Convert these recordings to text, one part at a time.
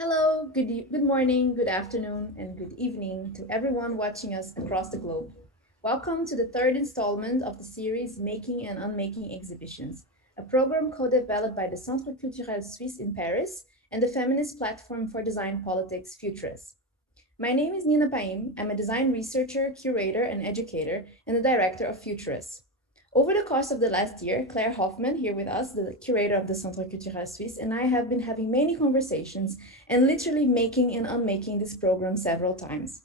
Hello, good morning, good afternoon, and good evening to everyone watching us across the globe. Welcome to the third installment of the series Making and Unmaking Exhibitions, a program co-developed by the Centre Culturel Suisse in Paris and the feminist platform for design politics Futures. My name is Nina Paim. I'm a design researcher, curator, and educator, and the director of Futures. Over the course of the last year, Claire Hoffman, here with us, the curator of the Centre Culturel Suisse, and I have been having many conversations and literally making and unmaking this program several times.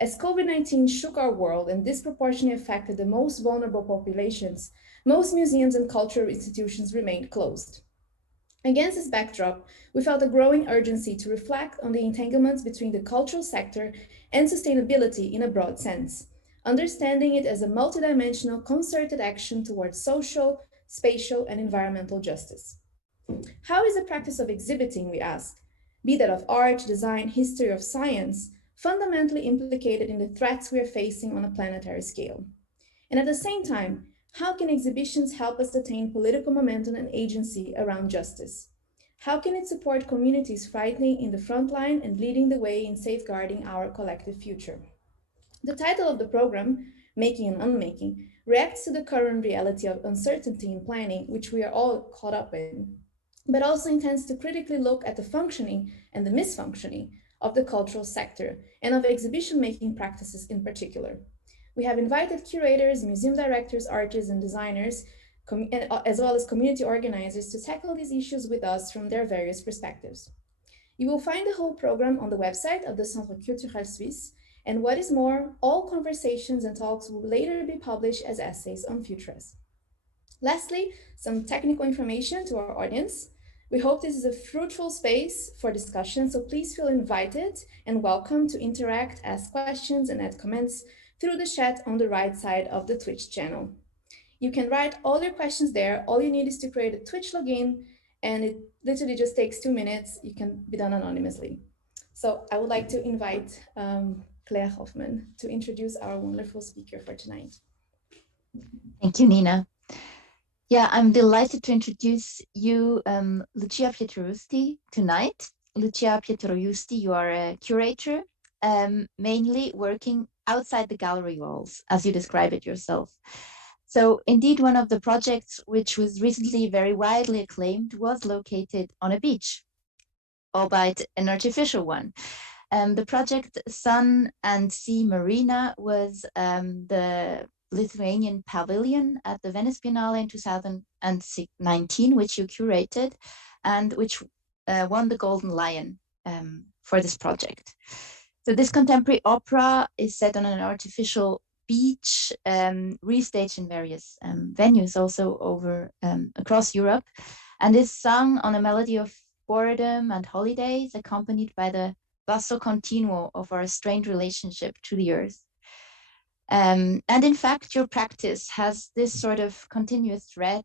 As COVID-19 shook our world and disproportionately affected the most vulnerable populations, most museums and cultural institutions remained closed. Against this backdrop, we felt a growing urgency to reflect on the entanglements between the cultural sector and sustainability in a broad sense, understanding it as a multidimensional concerted action towards social, spatial, and environmental justice. How is the practice of exhibiting, we ask, be that of art, design, history, or science, fundamentally implicated in the threats we are facing on a planetary scale? And at the same time, how can exhibitions help us attain political momentum and agency around justice? How can it support communities fighting in the front line and leading the way in safeguarding our collective future? The title of the program, Making and Unmaking, reacts to the current reality of uncertainty in planning, which we are all caught up in, but also intends to critically look at the functioning and the misfunctioning of the cultural sector and of exhibition making practices in particular. We have invited curators, museum directors, artists, and designers, as well as community organizers, to tackle these issues with us from their various perspectives. You will find the whole program on the website of the Centre Culturel Suisse, and what is more, all conversations and talks will later be published as essays on Futures. Lastly, some technical information to our audience. We hope this is a fruitful space for discussion, so please feel invited and welcome to interact, ask questions, and add comments through the chat on the right side of the Twitch channel. You can write all your questions there. All you need is to create a Twitch login, and it literally just takes 2 minutes. You can be done anonymously. So I would like to invite Claire Hoffman to introduce our wonderful speaker for tonight. Thank you, Nina. Yeah, I'm delighted to introduce you, Lucia Pietroiusti, tonight. Lucia Pietroiusti, you are a curator, mainly working outside the gallery walls, as you describe it yourself. So indeed, one of the projects which was recently very widely acclaimed was located on a beach, albeit an artificial one. The project Sun and Sea Marina was the Lithuanian pavilion at the Venice Biennale in 2019, which you curated and which won the Golden Lion for this project. So this contemporary opera is set on an artificial beach, restaged in various venues also over across Europe, and is sung on a melody of boredom and holidays, accompanied by the basso continuo of our strained relationship to the earth. And in fact, your practice has this sort of continuous thread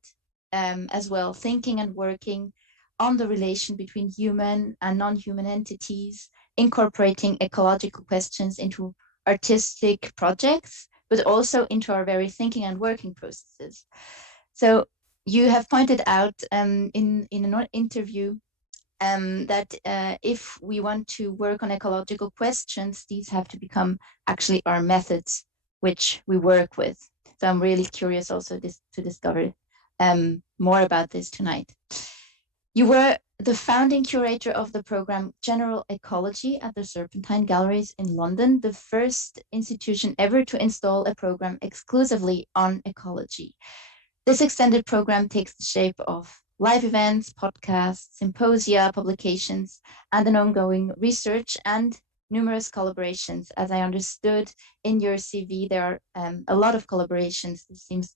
as well, thinking and working on the relation between human and non-human entities, incorporating ecological questions into artistic projects, but also into our very thinking and working processes. So you have pointed out in an interview that if we want to work on ecological questions, these have to become actually our methods which we work with. So I'm really curious also to discover more about this tonight. You were the founding curator of the program General Ecology at the Serpentine Galleries in London, the first institution ever to install a program exclusively on ecology. This extended program takes the shape of live events, podcasts, symposia, publications, and an ongoing research and numerous collaborations. As I understood in your CV, there are a lot of collaborations. This seems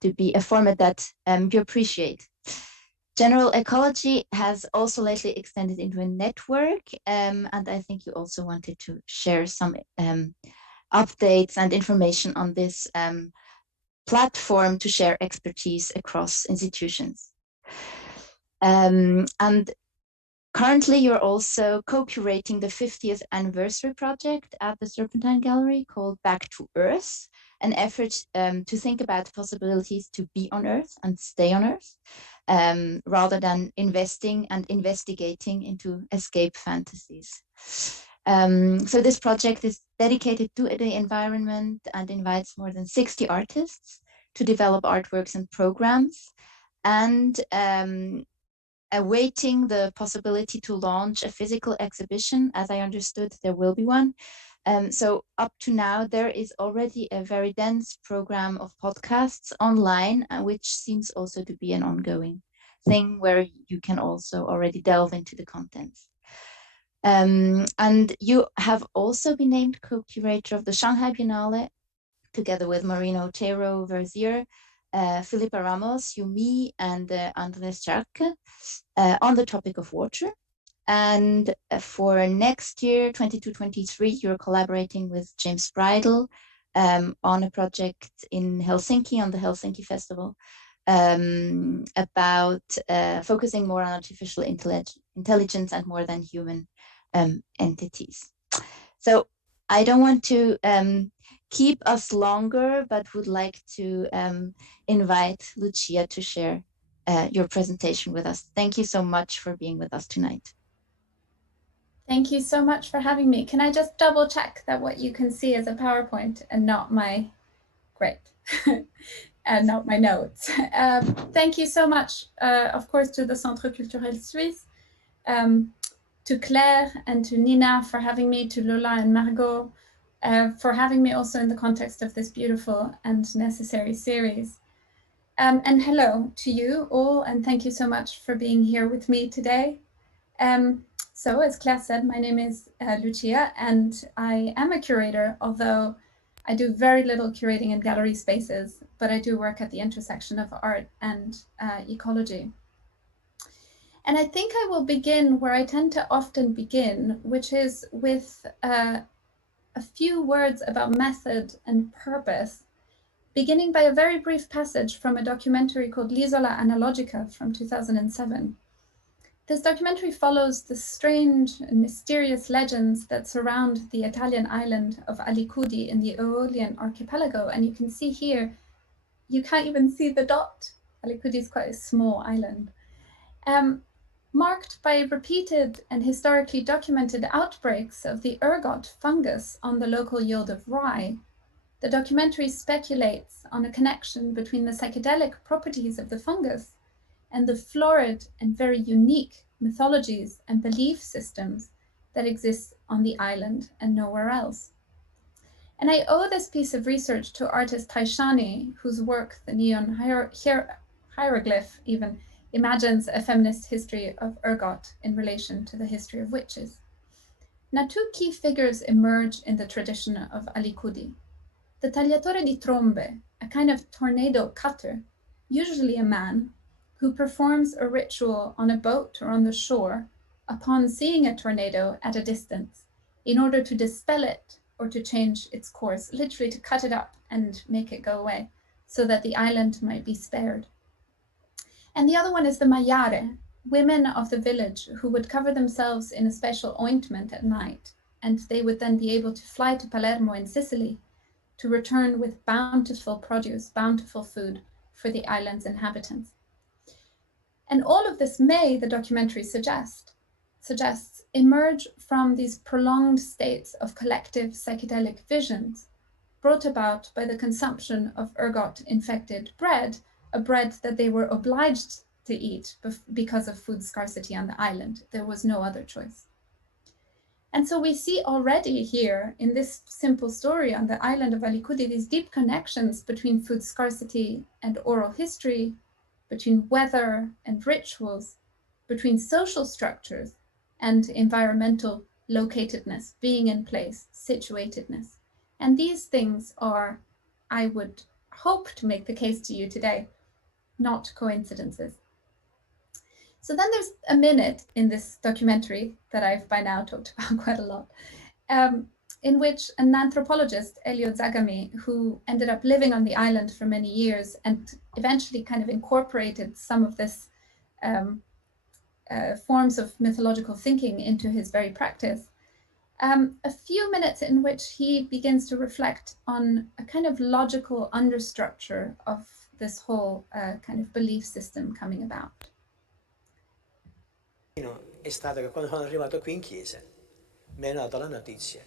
to be a format that you appreciate. General Ecology has also lately extended into a network, and I think you also wanted to share some updates and information on this platform to share expertise across institutions. And currently, you're also co-curating the 50th anniversary project at the Serpentine Gallery called Back to Earth. an effort to think about the possibilities to be on Earth and stay on Earth, rather than investing and investigating into escape fantasies. So this project is dedicated to the environment and invites more than 60 artists to develop artworks and programs, and awaiting the possibility to launch a physical exhibition. As I understood, there will be one. So up to now, there is already a very dense program of podcasts online, which seems also to be an ongoing thing where you can also already delve into the contents. And you have also been named co-curator of the Shanghai Biennale, together with Marina Otero Verzier, Filipa Ramos, Yumi, and Andres Charque, on the topic of water. And for next year, 22-23, you're collaborating with James Bridle on a project in Helsinki, on the Helsinki Festival, about focusing more on artificial intelligence and more than human entities. So I don't want to keep us longer, but would like to invite Lucia to share your presentation with us. Thank you so much for being with us tonight. Thank you so much for having me. Can I just double check that what you can see is a PowerPoint and not my, great, and not my notes. Thank you so much, of course, to the Centre Culturel Suisse, to Claire and to Nina for having me, to Lola and Margot, for having me also in the context of this beautiful and necessary series. And hello to you all, and thank you so much for being here with me today. So as Claire said, my name is Lucia, and I am a curator, although I do very little curating in gallery spaces, but I do work at the intersection of art and ecology. And I think I will begin where I tend to often begin, which is with a few words about method and purpose, beginning by a very brief passage from a documentary called L'Isola Analogica from 2007. This documentary follows the strange and mysterious legends that surround the Italian island of Alicudi in the Aeolian archipelago. And you can see here, you can't even see the dot. Alicudi is quite a small island. Marked by repeated and historically documented outbreaks of the ergot fungus on the local yield of rye. The documentary speculates on a connection between the psychedelic properties of the fungus and the florid and very unique mythologies and belief systems that exist on the island and nowhere else. And I owe this piece of research to artist Taishani, whose work, the neon hieroglyph, even imagines a feminist history of ergot in relation to the history of witches. Now, two key figures emerge in the tradition of Alicudi. The tagliatore di trombe, a kind of tornado cutter, usually a man, who performs a ritual on a boat or on the shore upon seeing a tornado at a distance in order to dispel it or to change its course, literally to cut it up and make it go away so that the island might be spared. And the other one is the maiare, women of the village who would cover themselves in a special ointment at night, and they would then be able to fly to Palermo in Sicily to return with bountiful produce, bountiful food for the island's inhabitants. And all of this may, the documentary suggests, emerge from these prolonged states of collective psychedelic visions brought about by the consumption of ergot-infected bread, a bread that they were obliged to eat because of food scarcity on the island. There was no other choice. And so we see already here in this simple story on the island of Alicudi, these deep connections between food scarcity and oral history, between weather and rituals, between social structures and environmental locatedness, being in place, situatedness. And these things are, I would hope to make the case to you today, not coincidences. So then there's a minute in this documentary that I've by now talked about quite a lot, in which an anthropologist, Elio Zagami, who ended up living on the island for many years and eventually kind of incorporated some of this forms of mythological thinking into his very practice, a few minutes in which he begins to reflect on a kind of logical understructure of this whole kind of belief system coming about. È stato che quando sono arrivato qui in chiesa mi è nata la notizia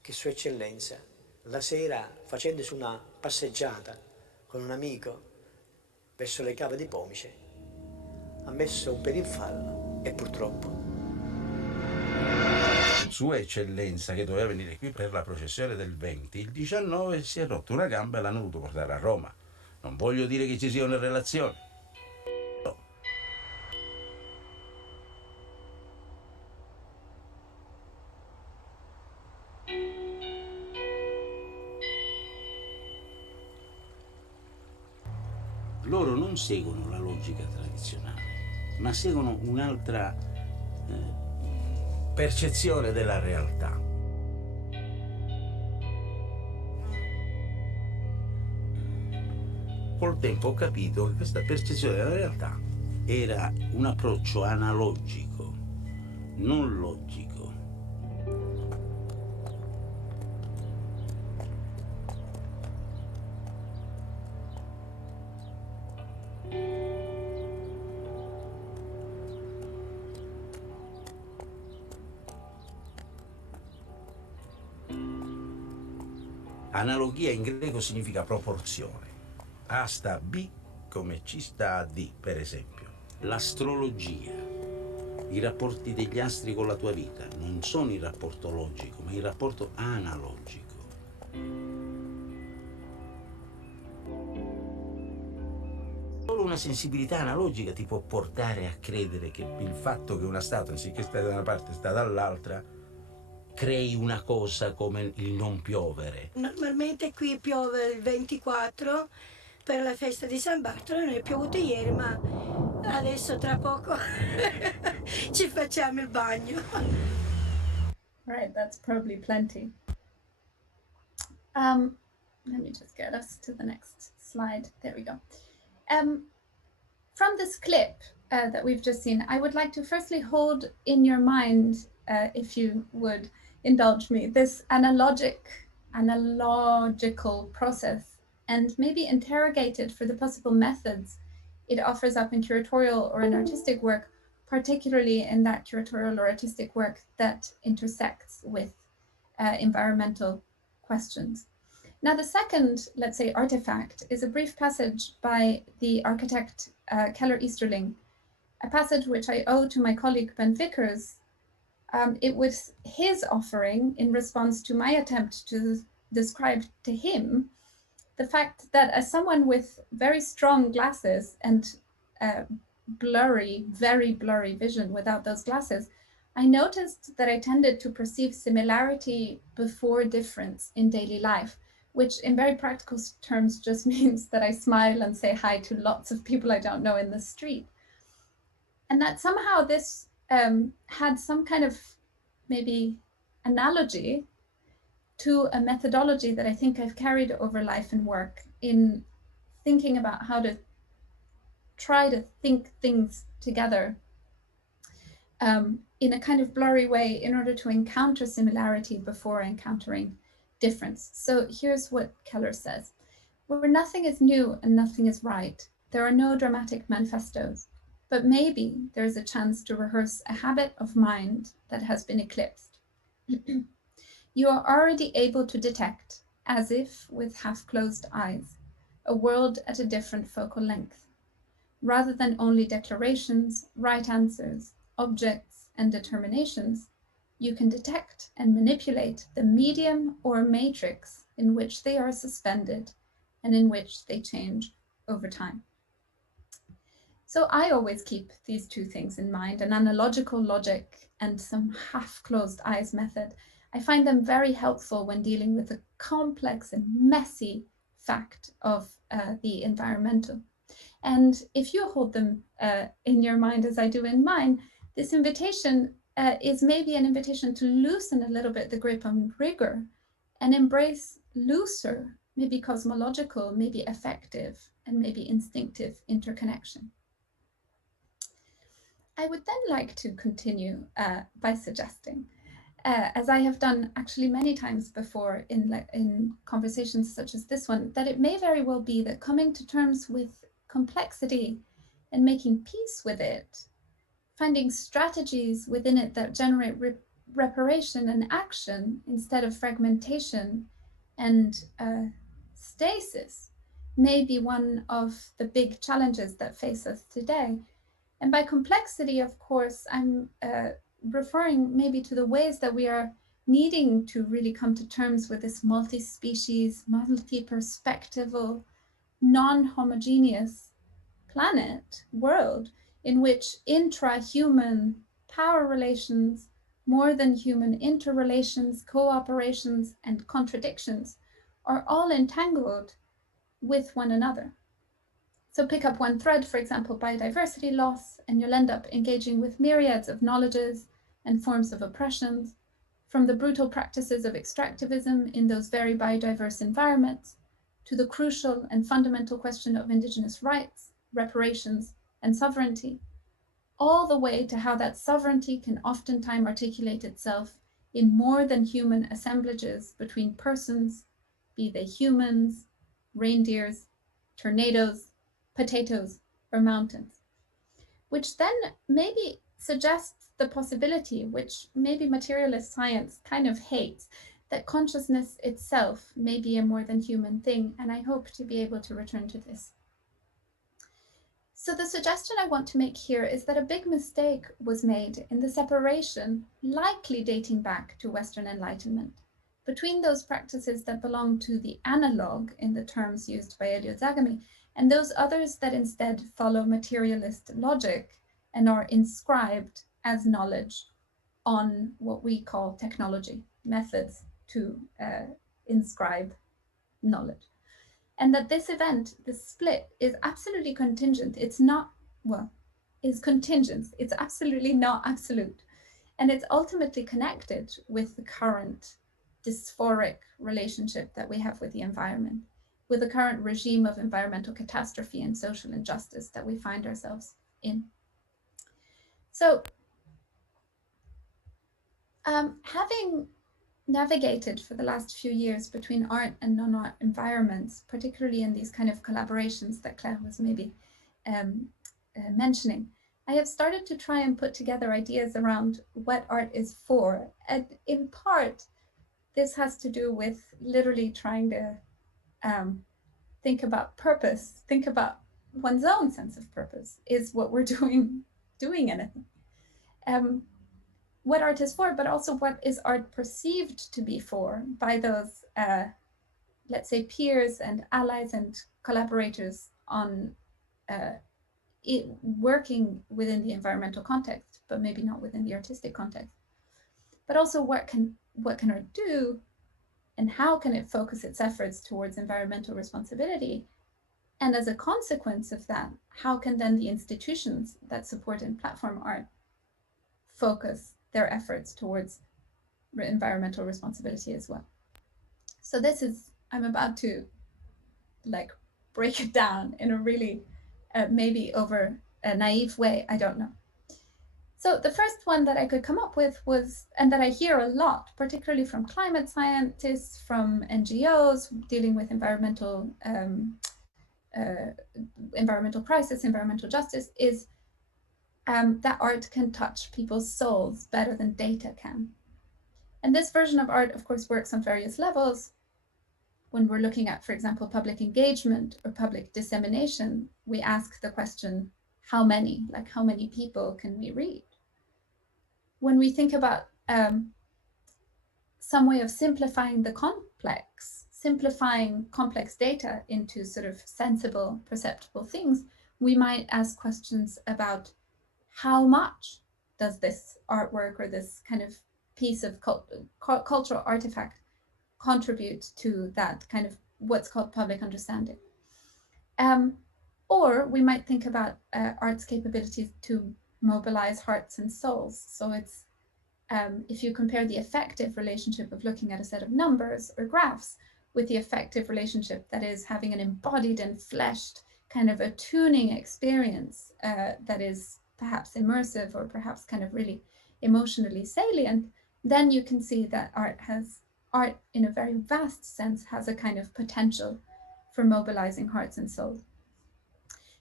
che Sua Eccellenza la sera, facendosi una passeggiata con un amico verso le cave di Pomice, ha messo un piede in fallo e purtroppo Sua Eccellenza, che doveva venire qui per la processione del 20, il 19 si è rotto una gamba e l'hanno dovuto portare a Roma. Non voglio dire che ci sia una relazione. Loro non seguono la logica tradizionale, ma seguono un'altra percezione della realtà. Col tempo ho capito che questa percezione della realtà era un approccio analogico, non logico. Analogia in greco significa proporzione. A sta a B come C sta a D, per esempio. L'astrologia, i rapporti degli astri con la tua vita, non sono il rapporto logico, ma il rapporto analogico. Solo una sensibilità analogica ti può portare a credere che il fatto che una statua, anziché stare da una parte, sta dall'altra, crei una cosa come il non piovere. Normalmente qui piove il 24 per la festa di San Bartolo, non è piovuto ieri, ma adesso tra poco ci facciamo il bagno. Right, that's probably plenty. Let me just get us to the next slide. There we go. From this clip that we've just seen, I would like to firstly hold in your mind, if you would indulge me, this analogical process, and maybe interrogate it for the possible methods it offers up in curatorial or in artistic work, particularly in that curatorial or artistic work that intersects with environmental questions. Now, the second, let's say, artifact is a brief passage by the architect Keller Easterling, a passage which I owe to my colleague Ben Vickers. It was his offering in response to my attempt to describe to him the fact that as someone with very strong glasses and blurry, very blurry vision without those glasses, I noticed that I tended to perceive similarity before difference in daily life, which in very practical terms just means that I smile and say hi to lots of people I don't know in the street. And that somehow this had some kind of maybe analogy to a methodology that I think I've carried over life and work in thinking about how to try to think things together in a kind of blurry way in order to encounter similarity before encountering difference. So here's what Keller says: where nothing is new and nothing is right, there are no dramatic manifestos, but maybe there is a chance to rehearse a habit of mind that has been eclipsed. You are already able to detect, as if with half-closed eyes, a world at a different focal length. Rather than only declarations, right answers, objects, and determinations, you can detect and manipulate the medium or matrix in which they are suspended and in which they change over time. So I always keep these two things in mind, an analogical logic and some half-closed eyes method. I find them very helpful when dealing with the complex and messy fact of the environmental. And if you hold them in your mind as I do in mine, this invitation is maybe an invitation to loosen a little bit the grip on rigor and embrace looser, maybe cosmological, maybe affective, and maybe instinctive interconnection. I would then like to continue by suggesting as I have done actually many times before in conversations such as this one, that it may very well be that coming to terms with complexity and making peace with it, finding strategies within it that generate reparation and action instead of fragmentation and stasis, may be one of the big challenges that face us today. And by complexity, of course, I'm referring maybe to the ways that we are needing to really come to terms with this multi-species, multi-perspectival, non-homogeneous planet, world, in which intra-human power relations, more than human interrelations, cooperations, and contradictions are all entangled with one another. So pick up one thread, for example, biodiversity loss, and you'll end up engaging with myriads of knowledges and forms of oppressions, from the brutal practices of extractivism in those very biodiverse environments, to the crucial and fundamental question of Indigenous rights, reparations, and sovereignty, all the way to how that sovereignty can oftentimes articulate itself in more than human assemblages between persons, be they humans, reindeers, tornadoes, potatoes, or mountains, which then maybe suggests the possibility, which maybe materialist science kind of hates, that consciousness itself may be a more than human thing, and I hope to be able to return to this. So the suggestion I want to make here is that a big mistake was made in the separation, likely dating back to Western Enlightenment, between those practices that belong to the analog in the terms used by Elio Zagami, and those others that instead follow materialist logic and are inscribed as knowledge on what we call technology, methods to inscribe knowledge. And that this event, this split, is absolutely contingent. It's not, well, is contingent. It's absolutely not absolute. And it's ultimately connected with the current dysphoric relationship that we have with the environment, with the current regime of environmental catastrophe and social injustice that we find ourselves in. So, having navigated for the last few years between art and non-art environments, particularly in these kind of collaborations that Claire was maybe mentioning, I have started to try and put together ideas around what art is for. And in part, this has to do with literally trying to think about purpose, think about one's own sense of purpose. Is what we're doing anything? What art is for, but also what is art perceived to be for by those, let's say, peers and allies and collaborators on working within the environmental context, but maybe not within the artistic context. But also what can art do, and how can it focus its efforts towards environmental responsibility? And as a consequence of that, how can then the institutions that support and platform art focus their efforts towards environmental responsibility as well? So this is, I'm about to like break it down in a really maybe over a naive way, I don't know. So the first one that I could come up with was, and that I hear a lot, particularly from climate scientists, from NGOs dealing with environmental crisis, environmental justice, is that art can touch people's souls better than data can. And this version of art, of course, works on various levels. When we're looking at, for example, public engagement or public dissemination, we ask the question, how many people can we read? When we think about some way of simplifying the complex, simplifying complex data into sort of sensible, perceptible things, we might ask questions about how much does this artwork or this kind of piece of cultural artifact contribute to that kind of what's called public understanding. Or we might think about art's capabilities to mobilize hearts and souls. So it's, if you compare the effective relationship of looking at a set of numbers or graphs with the effective relationship that is having an embodied and fleshed kind of attuning experience that is perhaps immersive or perhaps kind of really emotionally salient, then you can see that art in a very vast sense has a kind of potential for mobilizing hearts and souls.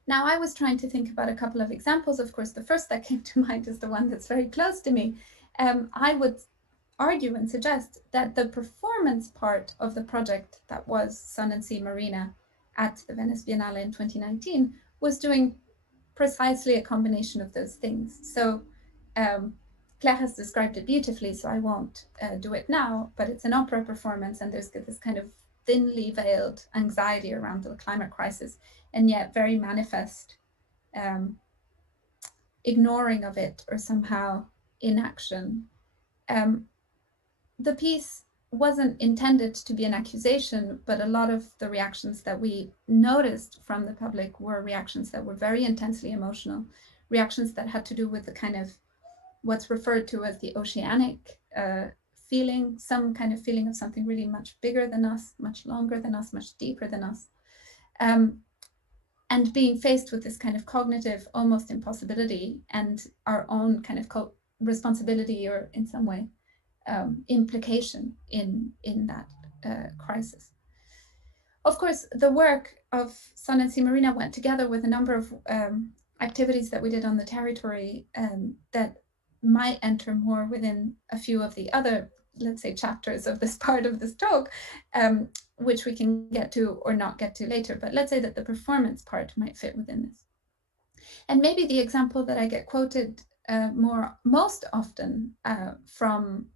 Now, I was trying to think about a couple of examples. Of course, the first that came to mind is the one that's very close to me. I would argue and suggest that the performance part of the project that was Sun and Sea Marina at the Venice Biennale in 2019 was doing precisely a combination of those things. So Claire has described it beautifully, so I won't do it now, but it's an opera performance, and there's this kind of thinly veiled anxiety around the climate crisis, and yet very manifest ignoring of it or somehow inaction. The piece wasn't intended to be an accusation, but a lot of the reactions that we noticed from the public were reactions that were very intensely emotional, reactions that had to do with the kind of what's referred to as the oceanic feeling, some kind of feeling of something really much bigger than us, much longer than us, much deeper than us. And being faced with this kind of cognitive almost impossibility and our own kind of responsibility, or in some way implication in that crisis. Of course, the work of Sun and Sea Marina went together with a number of activities that we did on the territory that might enter more within a few of the other, let's say, chapters of this part of this talk, which we can get to or not get to later. But let's say that the performance part might fit within this. And maybe the example that I get quoted most often from,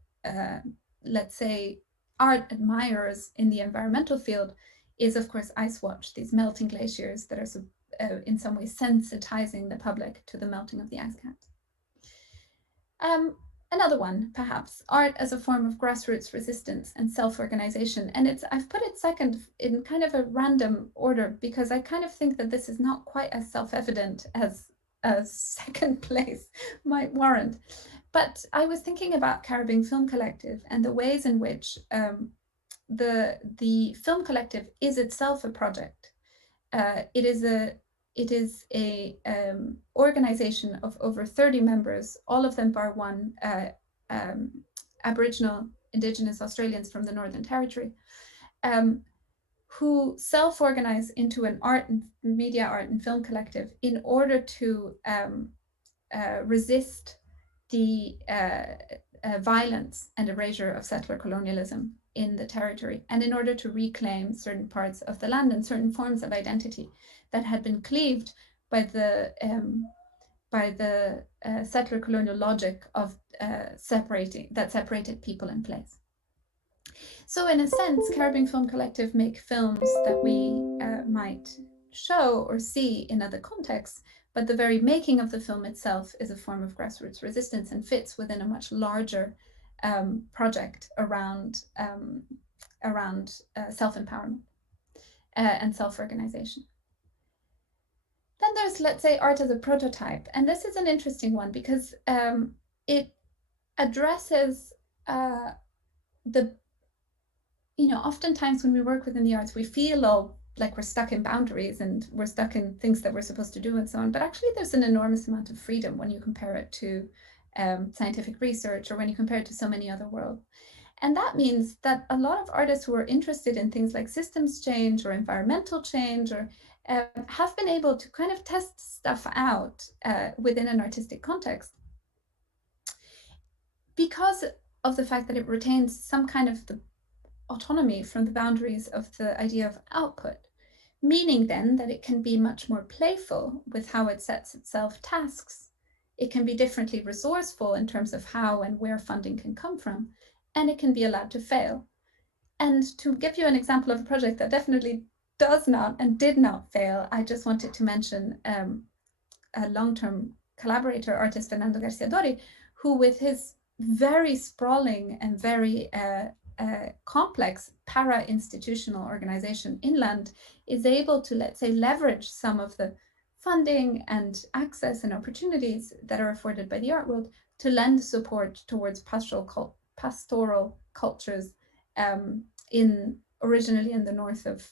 let's say, art admirers in the environmental field is, of course, Ice Watch, these melting glaciers that are in some way sensitizing the public to the melting of the ice caps. Another one, perhaps, art as a form of grassroots resistance and self-organization. And I've put it second in kind of a random order, because I kind of think that this is not quite as self-evident as a second place might warrant. But I was thinking about Caribbean Film Collective and the ways in which the film collective is itself a project. It is a organization of over 30 members, all of them bar one Aboriginal Indigenous Australians from the Northern Territory, who self-organize into an media art and film collective in order to resist the violence and erasure of settler colonialism in the territory, and in order to reclaim certain parts of the land and certain forms of identity that had been cleaved by the settler colonial logic of separated people and place. So in a sense, Caribbean Film Collective make films that we might show or see in other contexts, but the very making of the film itself is a form of grassroots resistance and fits within a much larger project around self-empowerment and self-organization. Then there's, let's say, art as a prototype. And this is an interesting one because it addresses oftentimes when we work within the arts, we feel all like we're stuck in boundaries and we're stuck in things that we're supposed to do and so on. But actually, there's an enormous amount of freedom when you compare it to scientific research or when you compare it to so many other worlds. And that means that a lot of artists who are interested in things like systems change or environmental change or have been able to kind of test stuff out within an artistic context because of the fact that it retains some kind of the autonomy from the boundaries of the idea of output, meaning then that it can be much more playful with how it sets itself tasks. It can be differently resourceful in terms of how and where funding can come from, and it can be allowed to fail. And to give you an example of a project that definitely does not and did not fail, I just wanted to mention a long-term collaborator, artist Fernando Garciadori, who with his very sprawling and very complex para-institutional organization inland is able to, let's say, leverage some of the funding and access and opportunities that are afforded by the art world to lend support towards pastoral cultures originally in the north of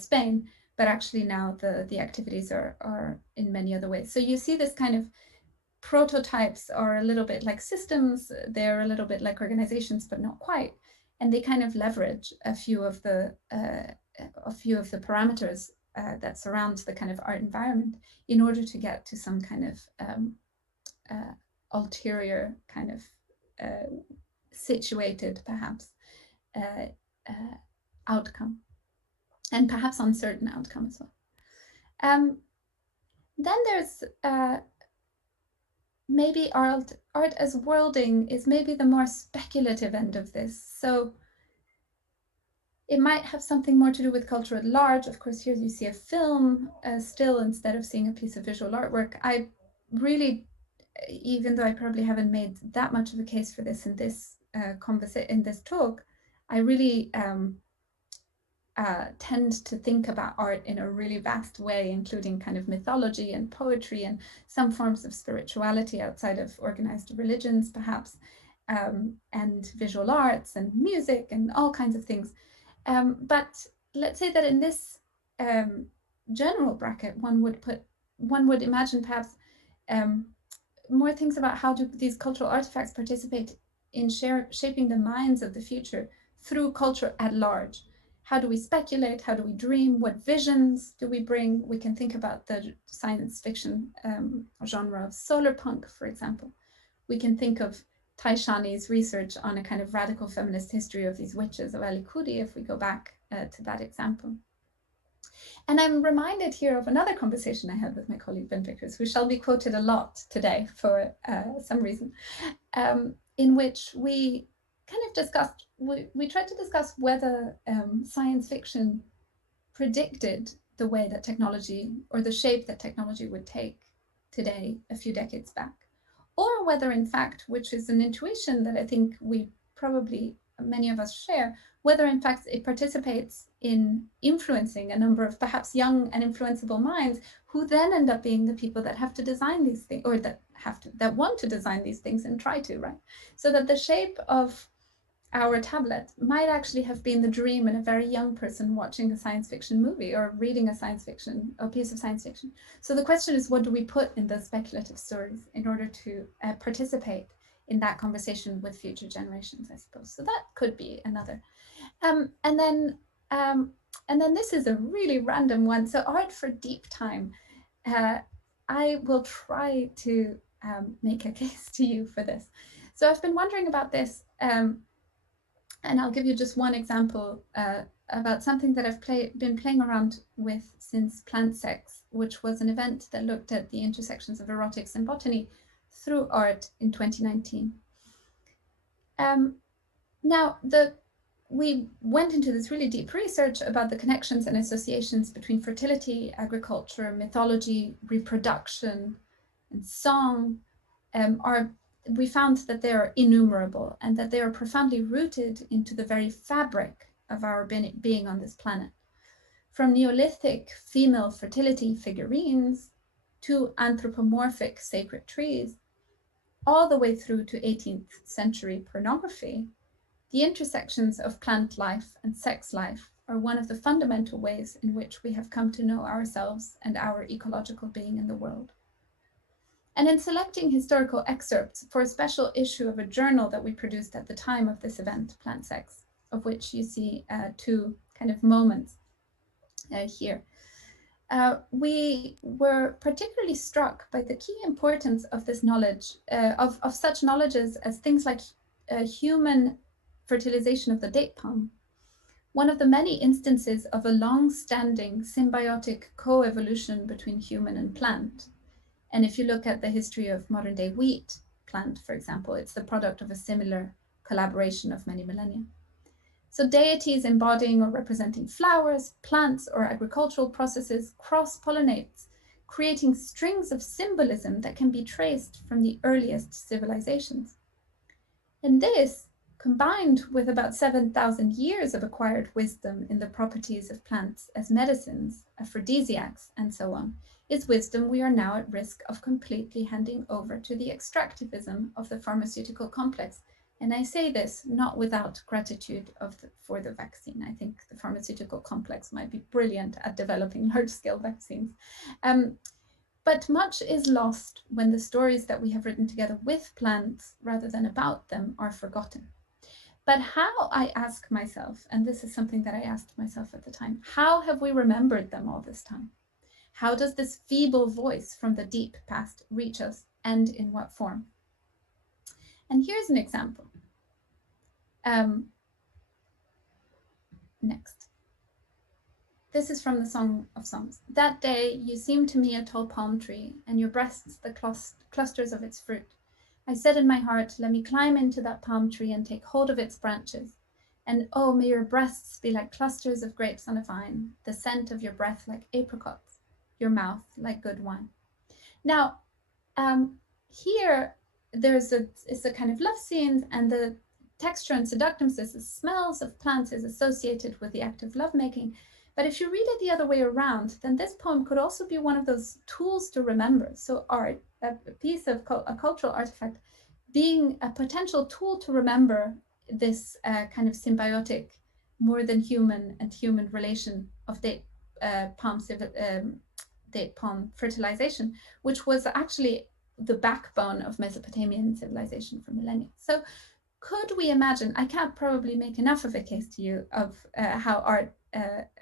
Spain, but actually now the activities are in many other ways. So you see this kind of prototypes are a little bit like systems, they're a little bit like organizations, but not quite. And they kind of leverage a few of the parameters that surround the kind of art environment in order to get to some kind of ulterior kind of situated, perhaps, outcome, and perhaps uncertain outcome as well. Then there's maybe art as worlding is maybe the more speculative end of this. So it might have something more to do with culture at large. Of course, here you see a film still instead of seeing a piece of visual artwork. I really, even though I probably haven't made that much of a case for this in this in this talk, I really tend to think about art in a really vast way, including kind of mythology and poetry and some forms of spirituality outside of organized religions, perhaps, and visual arts and music and all kinds of things. But let's say that in this general bracket, one would imagine perhaps more things about how do these cultural artifacts participate in shaping the minds of the future through culture at large. How do we speculate? How do we dream? What visions do we bring? We can think about the science fiction genre of solar punk, for example. We can think of Taishani's research on a kind of radical feminist history of these witches of Ali Khudi, if we go back to that example. And I'm reminded here of another conversation I had with my colleague Ben Vickers, who shall be quoted a lot today for some reason, in which we kind of discussed, we tried to discuss whether science fiction predicted the way that technology, or the shape that technology would take today a few decades back, or whether in fact, which is an intuition that I think we probably, many of us share, whether in fact it participates in influencing a number of perhaps young and influenceable minds who then end up being the people that have to design these things, or that want to design these things and try to, right? So that the shape of our tablet might actually have been the dream in a very young person watching a science fiction movie or reading a piece of science fiction. So the question is, what do we put in those speculative stories in order to participate in that conversation with future generations, I suppose. So that could be another. And then this is a really random one. So art for deep time. I will try to make a case to you for this. So I've been wondering about this, and I'll give you just one example about something that I've been playing around with since Plant Sex, which was an event that looked at the intersections of erotics and botany through art in 2019. Now, we went into this really deep research about the connections and associations between fertility, agriculture, mythology, reproduction, and song. We found that they are innumerable and that they are profoundly rooted into the very fabric of our being on this planet. From Neolithic female fertility figurines to anthropomorphic sacred trees, all the way through to 18th century pornography, the intersections of plant life and sex life are one of the fundamental ways in which we have come to know ourselves and our ecological being in the world. And in selecting historical excerpts for a special issue of a journal that we produced at the time of this event, Plant Sex, of which you see two kind of moments here, we were particularly struck by the key importance of this knowledge, of such knowledges as things like human fertilization of the date palm, one of the many instances of a long-standing symbiotic co-evolution between human and plant. And if you look at the history of modern-day wheat plant, for example, it's the product of a similar collaboration of many millennia. So deities embodying or representing flowers, plants, or agricultural processes cross-pollinates, creating strings of symbolism that can be traced from the earliest civilizations. And this, combined with about 7,000 years of acquired wisdom in the properties of plants as medicines, aphrodisiacs, and so on, is wisdom we are now at risk of completely handing over to the extractivism of the pharmaceutical complex. And I say this not without gratitude for the vaccine. I think the pharmaceutical complex might be brilliant at developing large-scale vaccines. But much is lost when the stories that we have written together with plants rather than about them are forgotten. But how, I ask myself, and this is something that I asked myself at the time, how have we remembered them all this time? How does this feeble voice from the deep past reach us, and in what form? And here's an example. Next. This is from the Song of Songs. That day you seemed to me a tall palm tree, and your breasts the clusters of its fruit. I said in my heart, let me climb into that palm tree and take hold of its branches. And oh, may your breasts be like clusters of grapes on a vine, the scent of your breath like apricots, your mouth like good wine. Now, here it's a kind of love scene, and the texture and seductiveness, the smells of plants is associated with the act of lovemaking. But if you read it the other way around, then this poem could also be one of those tools to remember. So art, a piece of a cultural artifact, being a potential tool to remember this kind of symbiotic, more than human and human relation of date palm fertilization, which was actually the backbone of Mesopotamian civilization for millennia. So could we imagine, I can't probably make enough of a case to you of how art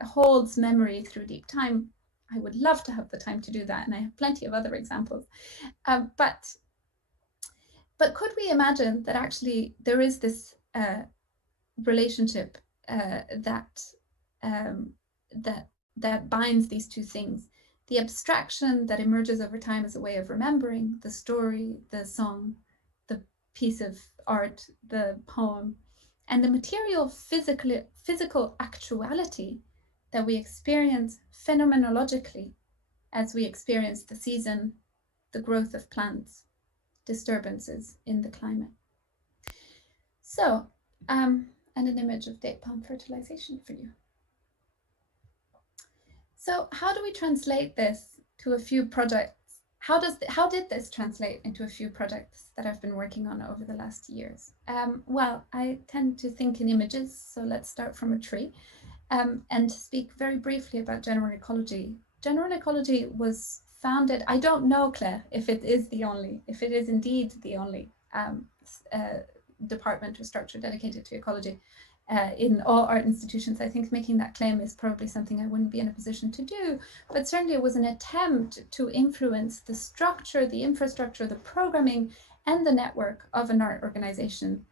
holds memory through deep time. I would love to have the time to do that, and I have plenty of other examples. But could we imagine that actually there is this relationship that binds these two things? The abstraction that emerges over time as a way of remembering, the story, the song, the piece of art, the poem, and the material physical actuality that we experience phenomenologically as we experience the season, the growth of plants, disturbances in the climate. So, and an image of date palm fertilization for you. So how do we translate this to a few projects? How did this translate into a few projects that I've been working on over the last years? Well, I tend to think in images, so let's start from a tree and speak very briefly about General Ecology. General Ecology was founded, I don't know, Claire, if it is indeed the only department or structure dedicated to ecology in all art institutions. I think making that claim is probably something I wouldn't be in a position to do, but certainly it was an attempt to influence the structure, the infrastructure, the programming, and the network of an art organization,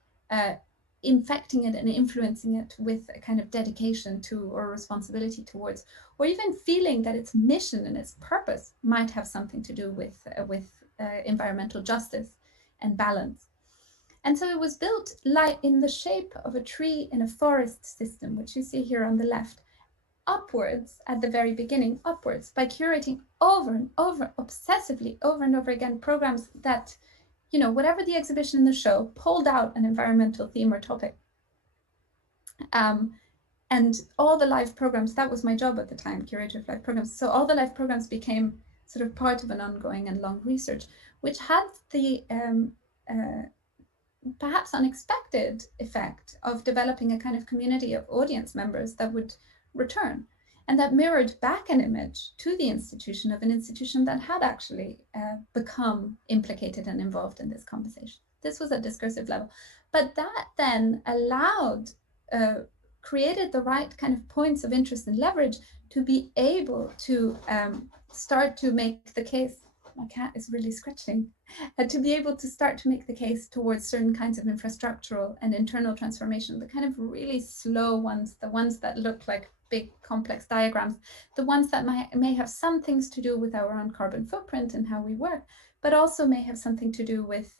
infecting it and influencing it with a kind of dedication to or responsibility towards, or even feeling that its mission and its purpose might have something to do with environmental justice and balance. And so it was built like in the shape of a tree in a forest system, which you see here on the left, upwards at the very beginning, upwards, by curating over and over, obsessively, over and over again, programs that, you know, whatever the exhibition in the show, pulled out an environmental theme or topic. And all the live programs, that was my job at the time, curator of live programs. So all the live programs became sort of part of an ongoing and long research, which had the perhaps unexpected effect of developing a kind of community of audience members that would return, and that mirrored back an image to the institution of an institution that had actually become implicated and involved in this conversation. This was a discursive level, but that then allowed, created the right kind of points of interest and leverage to be able to start to make the case. My cat is really scratching. To be able to start to make the case towards certain kinds of infrastructural and internal transformation, the kind of really slow ones, the ones that look like big complex diagrams, the ones that may have some things to do with our own carbon footprint and how we work, but also may have something to do with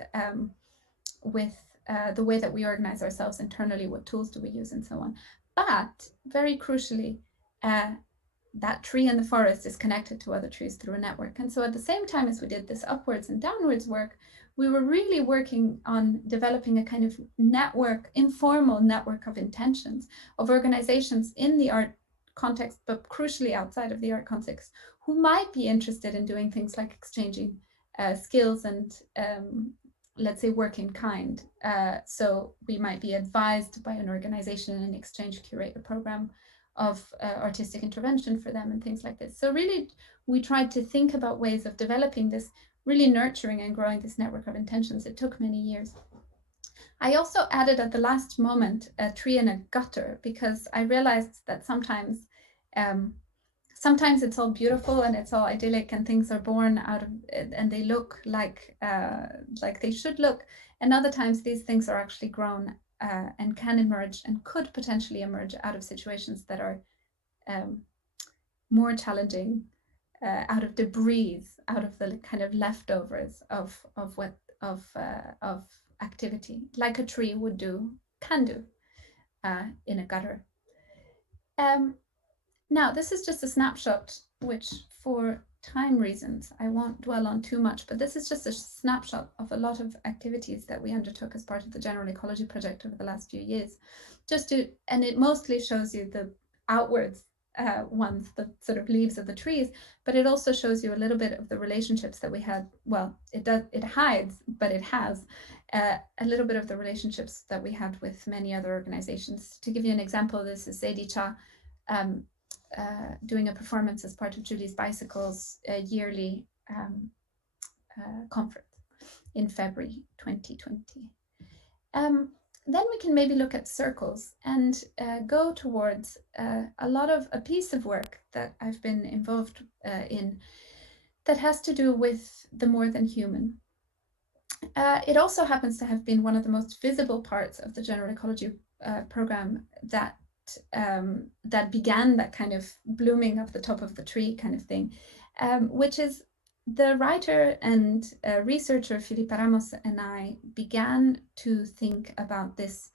the way that we organize ourselves internally, what tools do we use, and so on. But very crucially, that tree in the forest is connected to other trees through a network. And so at the same time as we did this upwards and downwards work, we were really working on developing a kind of network, informal network of intentions, of organizations in the art context, but crucially outside of the art context, who might be interested in doing things like exchanging skills and let's say work in kind. So we might be advised by an organization in exchange curate a program artistic intervention for them and things like this. So really, we tried to think about ways of developing this, really nurturing and growing this network of intentions. It took many years. I also added at the last moment a tree and a gutter, because I realized that sometimes it's all beautiful and it's all idyllic and things are born out of it and they look like they should look. And other times these things are actually grown and can emerge and could potentially emerge out of situations that are more challenging, out of debris, out of the kind of leftovers of activity, like a tree can do in a gutter. Now, this is just a snapshot, which for time reasons, I won't dwell on too much, but this is just a snapshot of a lot of activities that we undertook as part of the General Ecology project over the last few years. And it mostly shows you the outwards ones, the sort of leaves of the trees, but it also shows you a little bit of the relationships that we had. Well, it hides, but it has a little bit of the relationships that we had with many other organizations. To give you an example, this is Zaidi Cha doing a performance as part of Julie's Bicycles yearly conference in February 2020. Then we can maybe look at circles and go towards a piece of work that I've been involved in that has to do with the more than human. It also happens to have been one of the most visible parts of the General Ecology program that began that kind of blooming of the top of the tree kind of thing, which is the writer and researcher Filipa Ramos and I began to think about this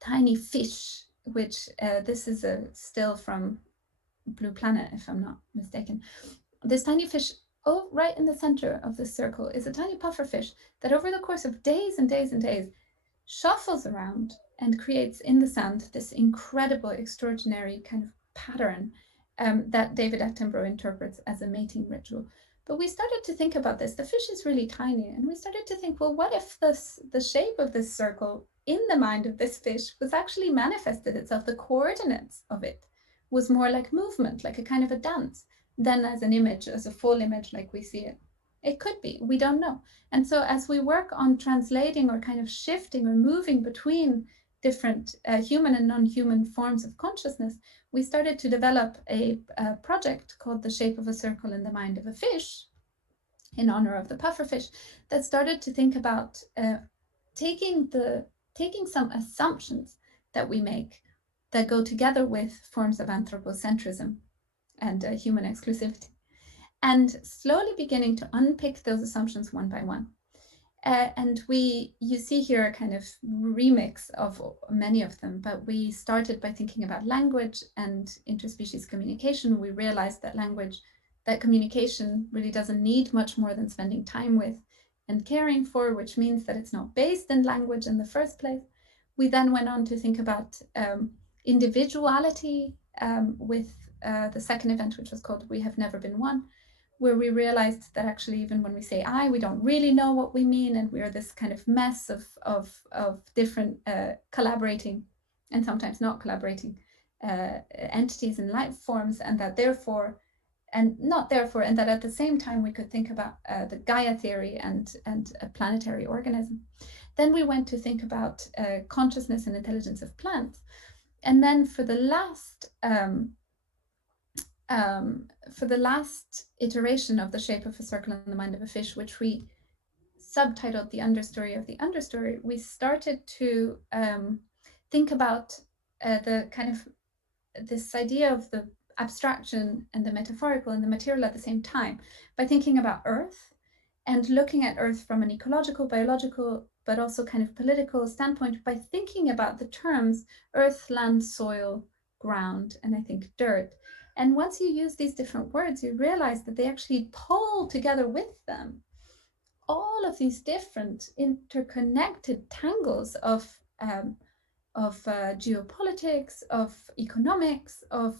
tiny fish, which this is a still from Blue Planet, if I'm not mistaken. This tiny fish, right in the center of this circle, is a tiny pufferfish that over the course of days and days and days shuffles around and creates in the sand this incredible, extraordinary kind of pattern that David Attenborough interprets as a mating ritual. But we started to think about this. The fish is really tiny, and we started to think, well, what if the shape of this circle in the mind of this fish was actually manifested itself? The coordinates of it was more like movement, like a kind of a dance, than as an image, as a full image like we see it. It could be, we don't know. And so as we work on translating or kind of shifting or moving between different human and non-human forms of consciousness, we started to develop a project called The Shape of a Circle in the Mind of a Fish, in honor of the pufferfish, that started to think about taking some assumptions that we make that go together with forms of anthropocentrism and human exclusivity, and slowly beginning to unpick those assumptions one by one. And you see here a kind of remix of many of them, but we started by thinking about language and interspecies communication. We realized that communication really doesn't need much more than spending time with and caring for, which means that it's not based in language in the first place. We then went on to think about individuality with the second event, which was called We Have Never Been One, where we realized that actually even when we say I, we don't really know what we mean, and we're this kind of mess of different collaborating and sometimes not collaborating entities and life forms, and that and that at the same time we could think about the Gaia theory and a planetary organism. Then we went to think about consciousness and intelligence of plants. And then for the last iteration of The Shape of a Circle in the Mind of a Fish, which we subtitled The Understory of the Understory, we started to think about the kind of this idea of the abstraction and the metaphorical and the material at the same time, by thinking about Earth and looking at Earth from an ecological, biological, but also kind of political standpoint, by thinking about the terms earth, land, soil, ground, and I think dirt. And once you use these different words, you realize that they actually pull together with them all of these different interconnected tangles of of geopolitics, of economics, of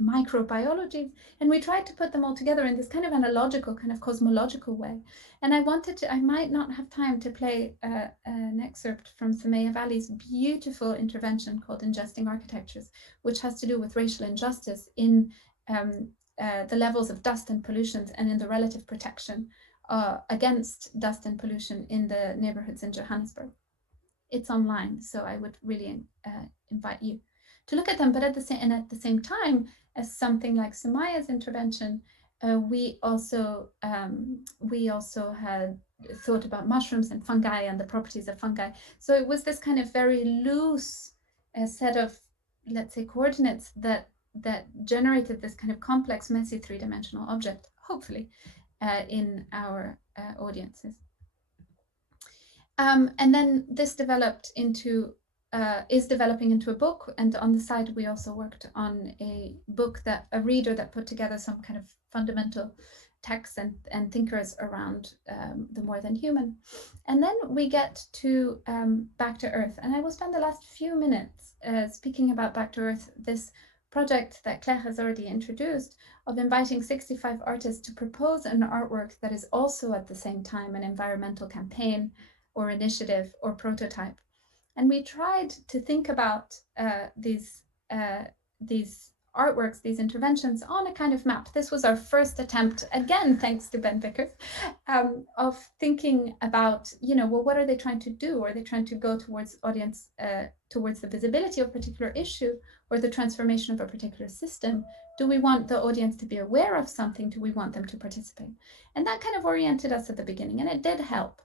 microbiology, and we tried to put them all together in this kind of analogical, kind of cosmological way. And I might not have time to play an excerpt from Samaya Valley's beautiful intervention called Ingesting Architectures, which has to do with racial injustice in the levels of dust and pollution and in the relative protection against dust and pollution in the neighborhoods in Johannesburg. It's online, so I would really invite you to look at them. But at the same time as something like Samaya's intervention, we also had thought about mushrooms and fungi and the properties of fungi. So it was this kind of very loose set of, let's say, coordinates that generated this kind of complex, messy, three-dimensional object, hopefully, in our audiences. And then this developed into, is developing into a book. And on the side, we also worked on a book a reader that put together some kind of fundamental texts and thinkers around the more than human. And then we get to Back to Earth. And I will spend the last few minutes speaking about Back to Earth, this project that Claire has already introduced, of inviting 65 artists to propose an artwork that is also at the same time an environmental campaign or initiative or prototype. And we tried to think about these artworks, these interventions on a kind of map. This was our first attempt, again, thanks to Ben Vickers, of thinking about, well, what are they trying to do? Are they trying to go towards audience, towards the visibility of a particular issue or the transformation of a particular system? Do we want the audience to be aware of something? Do we want them to participate? And that kind of oriented us at the beginning, and it did help.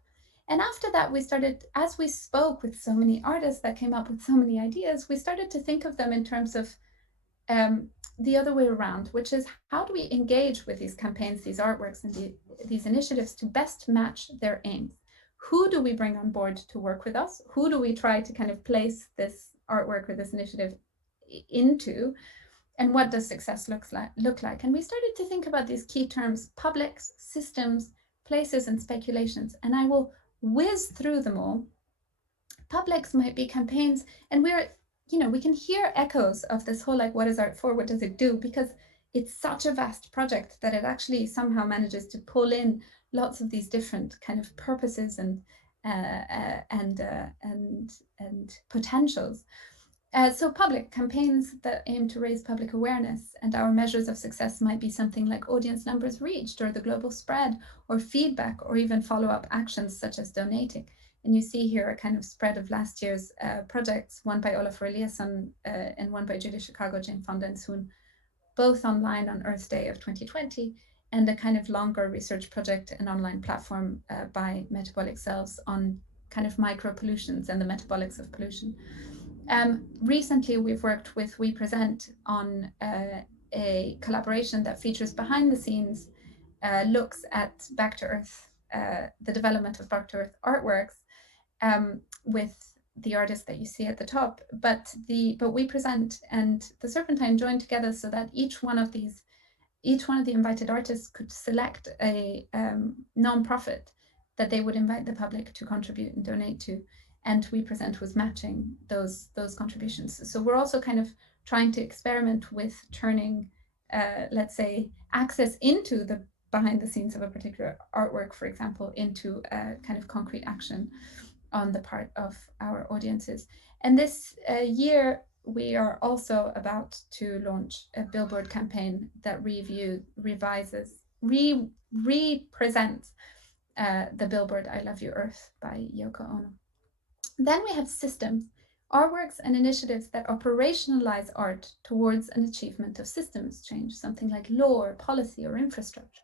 And after that, we started, as we spoke with so many artists that came up with so many ideas, we started to think of them in terms of the other way around, which is how do we engage with these campaigns, these artworks, and these initiatives to best match their aims? Who do we bring on board to work with us? Who do we try to kind of place this artwork or this initiative into? And what does success look like? And we started to think about these key terms: publics, systems, places, and speculations. And I will whiz through them all. Publics might be campaigns, and we can hear echoes of this whole, like, what is art for? What does it do? Because it's such a vast project that it actually somehow manages to pull in lots of these different kind of purposes and potentials. So public campaigns that aim to raise public awareness, and our measures of success might be something like audience numbers reached, or the global spread, or feedback, or even follow-up actions such as donating. And you see here a kind of spread of last year's projects, one by Olafur Eliasson and one by Julie Chicago, Jane Fonda, and Soon, both online on Earth Day of 2020, and a kind of longer research project, an online platform by Metabolic Cells on kind of micro-pollutions and the metabolics of pollution. Recently, we've worked with We Present on a collaboration that features behind the scenes looks at Back to Earth, the development of Back to Earth artworks, with the artists that you see at the top. But We Present and the Serpentine joined together so that each one of the invited artists could select a non-profit that they would invite the public to contribute and donate to. And We Present was matching those contributions. So we're also kind of trying to experiment with turning, let's say, access into the behind the scenes of a particular artwork, for example, into a kind of concrete action on the part of our audiences. And this year, we are also about to launch a billboard campaign that represents the billboard I Love You Earth by Yoko Ono. Then we have systems, artworks and initiatives that operationalize art towards an achievement of systems change, something like law or policy or infrastructure.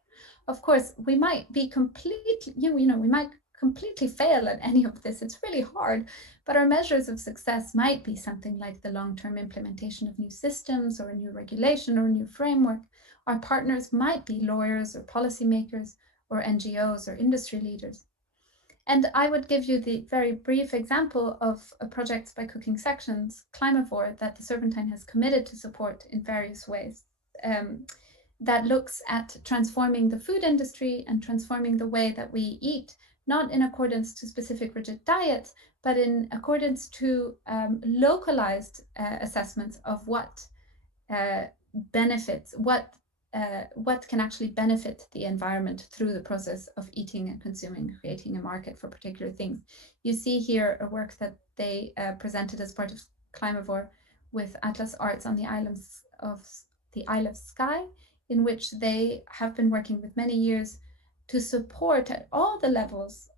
Of course, we might be completely, we might completely fail at any of this. It's really hard, but our measures of success might be something like the long-term implementation of new systems or a new regulation or a new framework. Our partners might be lawyers or policymakers or NGOs or industry leaders. And I would give you the very brief example of a project by Cooking Sections, Climavore, that the Serpentine has committed to support in various ways, that looks at transforming the food industry and transforming the way that we eat not in accordance to specific rigid diets, but in accordance to localized assessments of what benefits, what can actually benefit the environment through the process of eating and consuming, creating a market for particular things. You see here a work that they presented as part of Climavore with Atlas Arts on the Isle of Skye, in which they have been working with many years to support at all the levels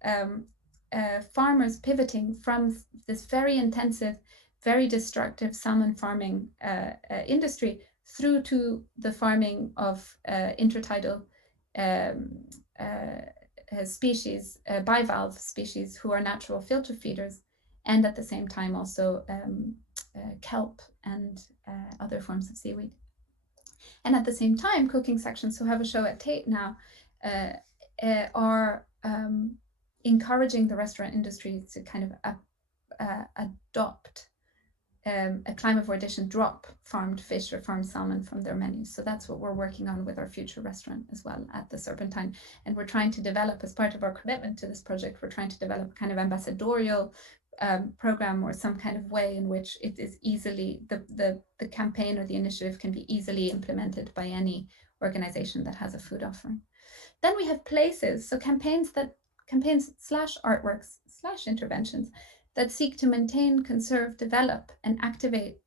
farmers pivoting from this very intensive, very destructive salmon farming industry through to the farming of intertidal species, bivalve species who are natural filter feeders, and at the same time also kelp and other forms of seaweed. And at the same time, cooking sections who have a show at Tate now are encouraging the restaurant industry to kind of adopt a Climavore edition drop farmed fish or farmed salmon from their menus. So that's what we're working on with our future restaurant as well at the Serpentine. And we're trying to develop, as part of our commitment to this project, we're trying to develop kind of ambassadorial program or some kind of way in which it is easily, the campaign or the initiative can be easily implemented by any organization that has a food offering. Then we have places, so campaigns / artworks / interventions that seek to maintain, conserve, develop, and activate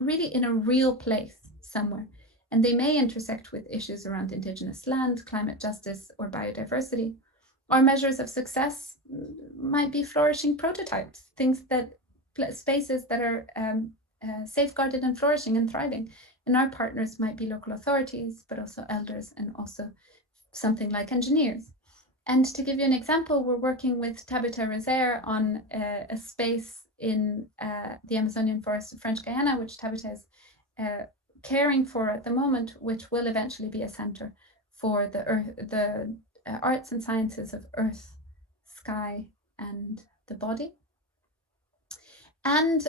really in a real place somewhere. And they may intersect with issues around Indigenous land, climate justice, or biodiversity. Our measures of success might be flourishing prototypes, spaces that are safeguarded and flourishing and thriving. And our partners might be local authorities, but also elders and also something like engineers. And to give you an example, we're working with Tabitha Rezer on a space in the Amazonian forest of French Guiana, which Tabitha is caring for at the moment, which will eventually be a center for the arts and sciences of earth, sky, and the body. And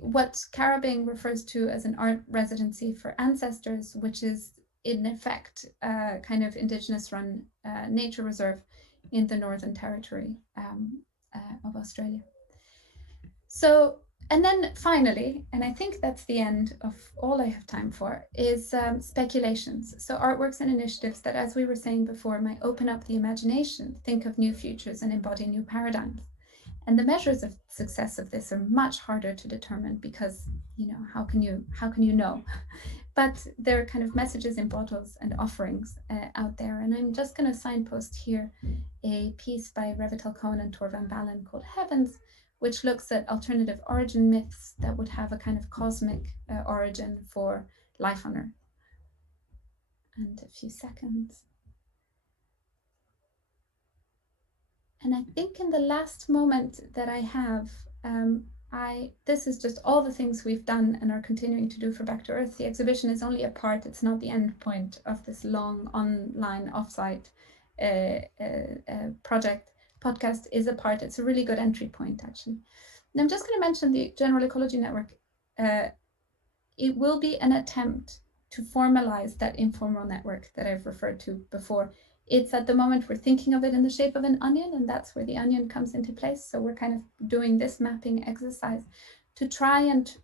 what Carabing refers to as an art residency for ancestors, which is in effect kind of Indigenous run nature reserve in the Northern Territory of Australia. So, and then finally, and I think that's the end of all I have time for, is speculations. So artworks and initiatives that, as we were saying before, might open up the imagination, think of new futures and embody new paradigms. And the measures of success of this are much harder to determine because, you know, how can you know? But there are kind of messages in bottles and offerings out there. And I'm just going to signpost here a piece by Revital Cohen and Tor van Balen called Heavens, which looks at alternative origin myths that would have a kind of cosmic origin for life on Earth. And a few seconds. And I think in the last moment that I have, this is just all the things we've done and are continuing to do for Back to Earth. The exhibition is only a part, it's not the end point of this long online offsite podcast is a part. It's a really good entry point, actually. And I'm just going to mention the General Ecology Network. It will be an attempt to formalize that informal network that I've referred to before. It's at the moment we're thinking of it in the shape of an onion, and that's where the onion comes into place. So we're kind of doing this mapping exercise to try and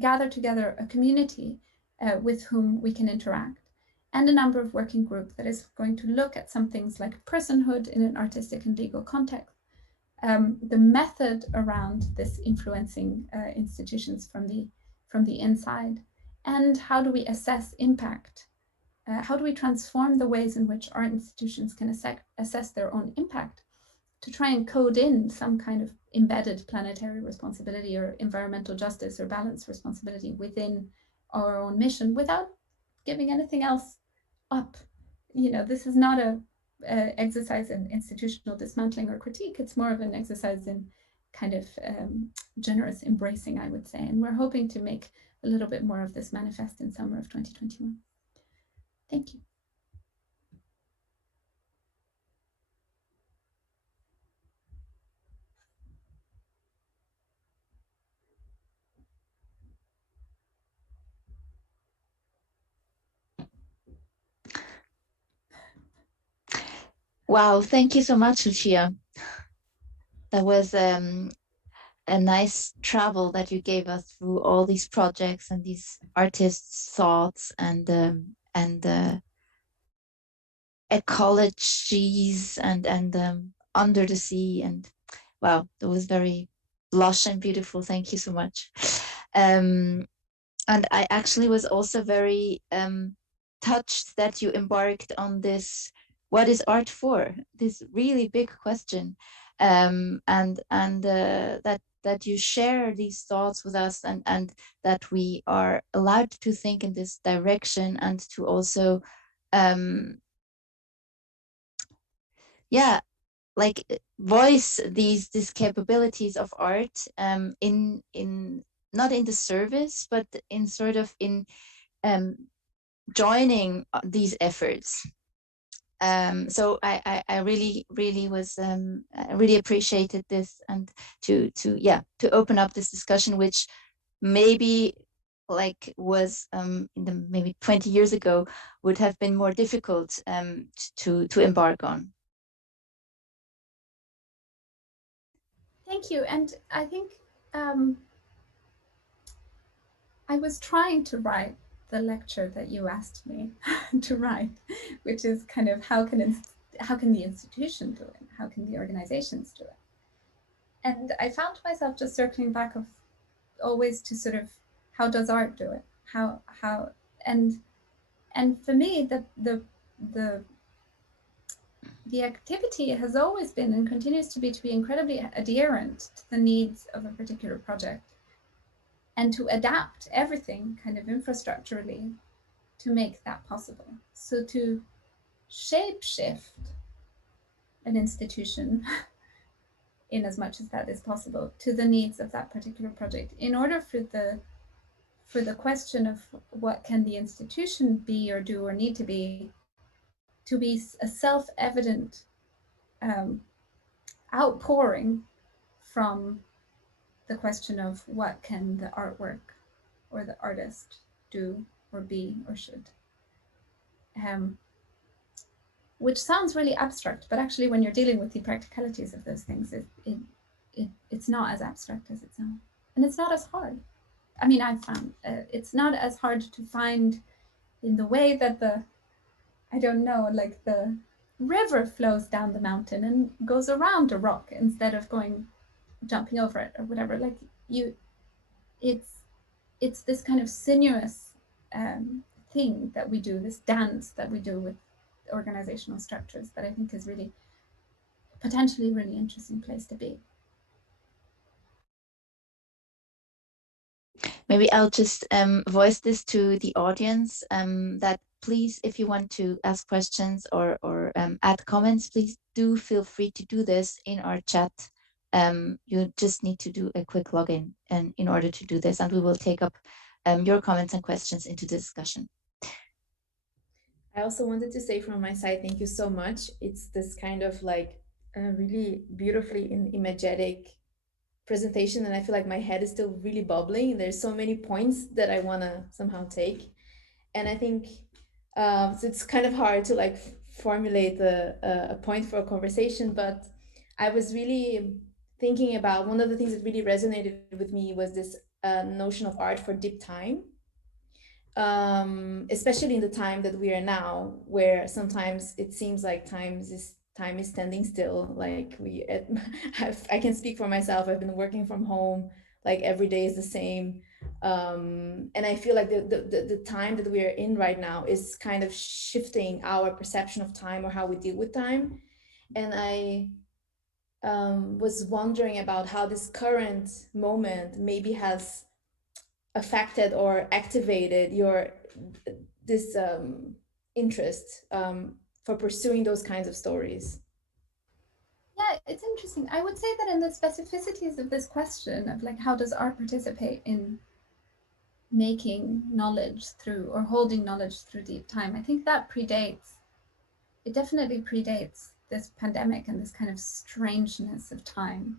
gather together a community with whom we can interact, and a number of working groups that is going to look at some things like personhood in an artistic and legal context, the method around this influencing institutions from the inside, and how do we assess impact. How do we transform the ways in which art institutions can assess their own impact to try and code in some kind of embedded planetary responsibility or environmental justice or balance responsibility within our own mission without giving anything else up? You know, this is not a exercise in institutional dismantling or critique. It's more of an exercise in kind of generous embracing, I would say. And we're hoping to make a little bit more of this manifest in summer of 2021. Thank you. Wow, thank you so much, Lucia. that was a nice travel that you gave us through all these projects and these artists' thoughts and ecologies and under the sea, and wow, that was very lush and beautiful. Thank you so much. And I actually was also very touched that you embarked on this, what is art for? This really big question, and that you share these thoughts with us, and that we are allowed to think in this direction, and to also yeah, like voice these capabilities of art in not in the service, but in sort of in joining these efforts. So I really was I really appreciated this, and to open up this discussion, which maybe like was in the maybe 20 years ago would have been more difficult to embark on. Thank you. And I think I was trying to write the lecture that you asked me to write, which is kind of how can the institution do it? How can the organizations do it? And I found myself just circling back of always to sort of how does art do it? How and for me the activity has always been and continues to be incredibly adherent to the needs of a particular project, and to adapt everything kind of infrastructurally to make that possible. So to shape shift an institution in as much as that is possible to the needs of that particular project, in order for the question of what can the institution be or do or need to be a self-evident outpouring from the question of what can the artwork or the artist do or be or should. Which sounds really abstract, but actually when you're dealing with the practicalities of those things, it's not as abstract as it sounds. And it's not as hard. I mean, I've found it's not as hard to find in the way that I don't know, like the river flows down the mountain and goes around a rock instead of jumping over it or whatever. Like it's this kind of sinuous thing that we do, this dance that we do with organizational structures, that I think is really potentially a really interesting place to be. Maybe I'll just voice this to the audience, that please, if you want to ask questions or add comments, please do feel free to do this in our chat. You just need to do a quick login in order to do this, and we will take up your comments and questions into the discussion. I also wanted to say from my side, thank you so much. It's this kind of like really beautifully imagetic presentation, and I feel like my head is still really bubbling. There's so many points that I want to somehow take, and I think so it's kind of hard to like formulate a point for a conversation, but I was really thinking about one of the things that really resonated with me was this notion of art for deep time, especially in the time that we are now, where sometimes it seems like time is standing still. Like I can speak for myself. I've been working from home, like every day is the same, and I feel like the time that we are in right now is kind of shifting our perception of time or how we deal with time. And I was wondering about how this current moment maybe has affected or activated this interest for pursuing those kinds of stories. Yeah, it's interesting. I would say that in the specificities of this question of like, how does art participate in making knowledge through or holding knowledge through deep time, I think that definitely predates this pandemic and this kind of strangeness of time.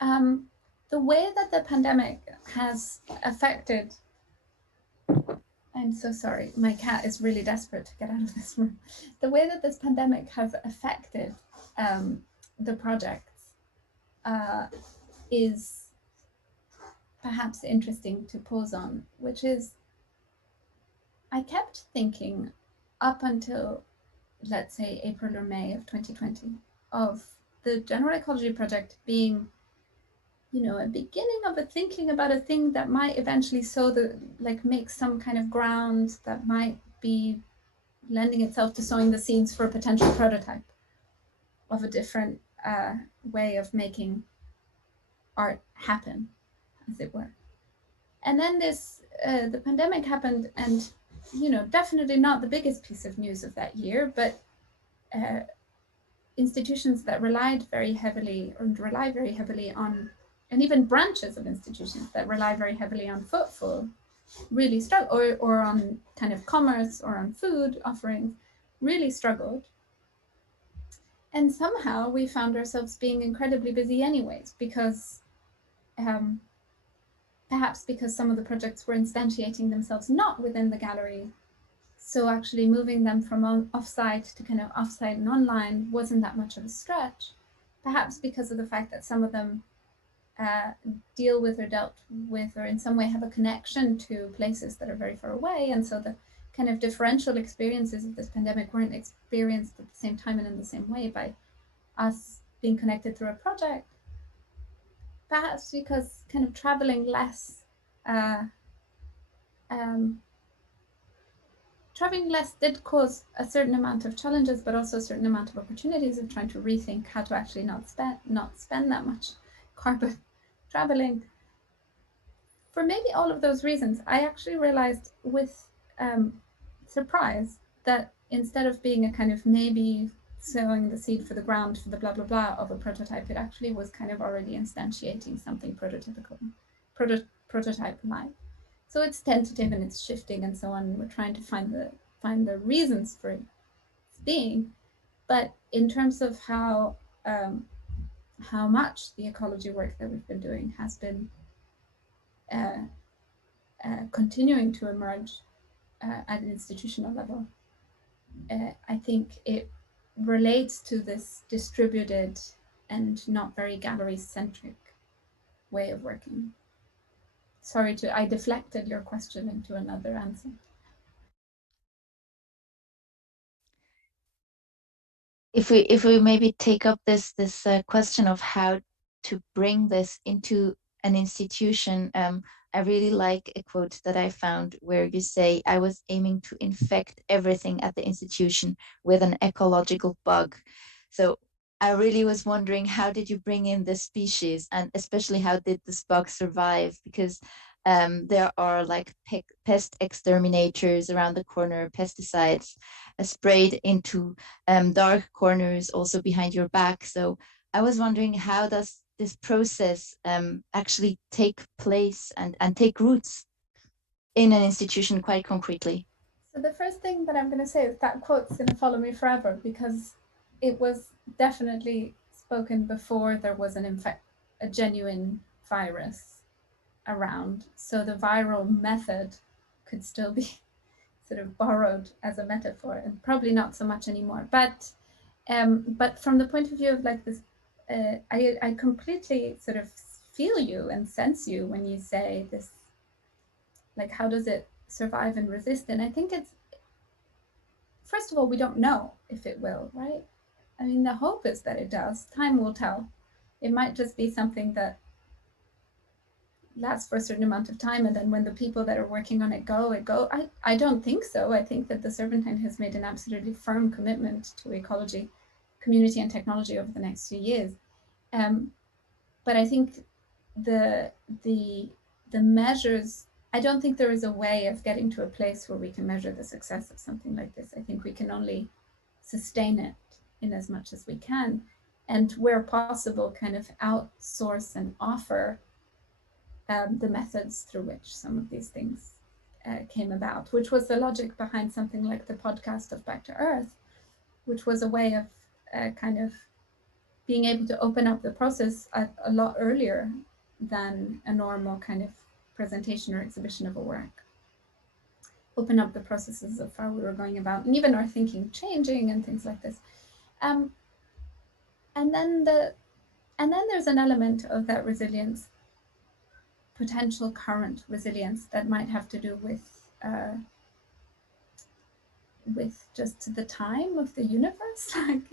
The way that the pandemic has affected, I'm so sorry, my cat is really desperate to get out of this room. The way that this pandemic has affected the projects is perhaps interesting to pause on, which is I kept thinking up until, let's say, April or May of 2020, of the General Ecology Project being, a beginning of a thinking about a thing that might eventually make some kind of ground that might be lending itself to sowing the seeds for a potential prototype of a different way of making art happen, as it were. And then the pandemic happened, and definitely not the biggest piece of news of that year, but institutions that rely very heavily on, and even branches of institutions that rely very heavily on footfall really struggled, or on kind of commerce or on food offerings, really struggled. And somehow we found ourselves being incredibly busy anyways, because perhaps because some of the projects were instantiating themselves not within the gallery. So actually moving them from off-site to kind of off-site and online wasn't that much of a stretch. Perhaps because of the fact that some of them deal with or dealt with or in some way have a connection to places that are very far away. And so the kind of differential experiences of this pandemic weren't experienced at the same time and in the same way by us being connected through a project. Perhaps because kind of traveling less did cause a certain amount of challenges, but also a certain amount of opportunities of trying to rethink how to actually not spend that much carbon traveling. For maybe all of those reasons, I actually realized with surprise that instead of being a kind of maybe sowing the seed for the ground for the blah blah blah of a prototype, it actually was kind of already instantiating something prototype-like. So it's tentative and it's shifting and so on. We're trying to find the reasons for it being, but in terms of how much the ecology work that we've been doing has been continuing to emerge at an institutional level, I think it relates to this distributed and not very gallery-centric way of working. Sorry, I deflected your question into another answer. If we maybe take up this question of how to bring this into an institution, I really like a quote that I found where you say, "I was aiming to infect everything at the institution with an ecological bug." So I really was wondering, how did you bring in this species, and especially how did this bug survive? Because there are like pest exterminators around the corner, pesticides sprayed into dark corners also behind your back. So I was wondering, how does this process actually take place and take roots in an institution quite concretely? So the first thing that I'm going to say is that quote's going to follow me forever, because it was definitely spoken before there was a genuine virus around. So the viral method could still be sort of borrowed as a metaphor, and probably not so much anymore. But from the point of view of like this, I completely sort of feel you and sense you when you say this, like, how does it survive and resist? And I think it's, first of all, we don't know if it will, right? I mean, the hope is that it does. Time will tell. It might just be something that lasts for a certain amount of time, and then when the people that are working on it go. I don't think so. I think that the Serpentine has made an absolutely firm commitment to ecology, community, and technology over the next few years. But I think the measures, I don't think there is a way of getting to a place where we can measure the success of something like this. I think we can only sustain it in as much as we can, and where possible, kind of outsource and offer the methods through which some of these things came about, which was the logic behind something like the podcast of Back to Earth, which was a way of kind of being able to open up the process a lot earlier than a normal kind of presentation or exhibition of a work. Open up the processes of how we were going about, and even our thinking changing and things like this. And then And then there's an element of that resilience, potential current resilience, that might have to do with just the time of the universe, like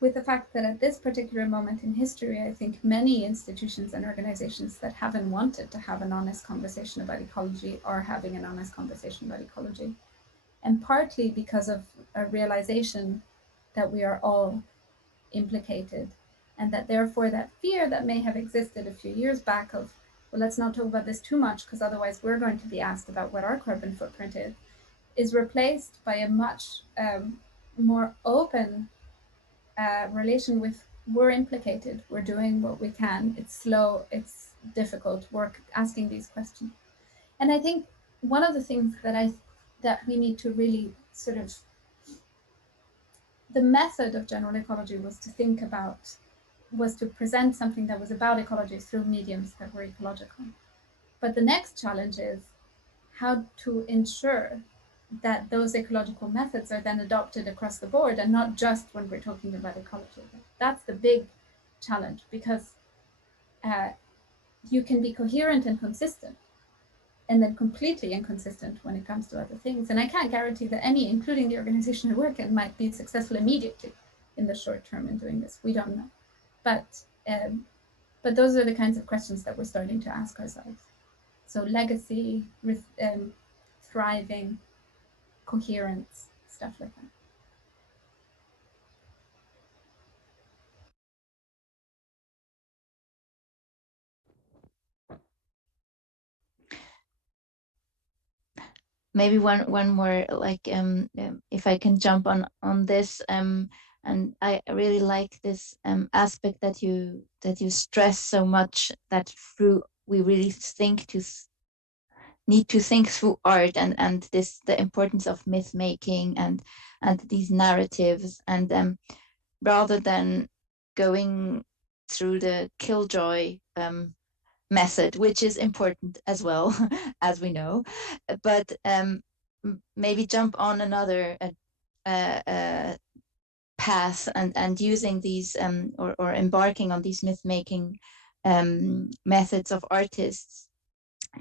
with the fact that at this particular moment in history, I think many institutions and organizations that haven't wanted to have an honest conversation about ecology are having an honest conversation about ecology. And partly because of a realization that we are all implicated, and that therefore that fear that may have existed a few years back of, well, let's not talk about this too much because otherwise we're going to be asked about what our carbon footprint is replaced by a much more open relation with, we're implicated, we're doing what we can, it's slow, it's difficult work asking these questions. And I think one of the things that we need to really sort of, the method of general ecology was to present something that was about ecology through mediums that were ecological. But the next challenge is how to ensure that those ecological methods are then adopted across the board, and not just when we're talking about ecology. That's the big challenge, because you can be coherent and consistent, and then completely inconsistent when it comes to other things. And I can't guarantee that any, including the organization I work in, might be successful immediately in the short term in doing this. We don't know. But those are the kinds of questions that we're starting to ask ourselves. So legacy, thriving, coherence, stuff like that. Maybe one more, like if I can jump on this, and I really like this aspect that you stress so much, that through we really need to think through art, and the importance of myth making and these narratives, and rather than going through the killjoy method, which is important as well, as we know, but maybe jump on another path, and using these or embarking on these myth-making methods of artists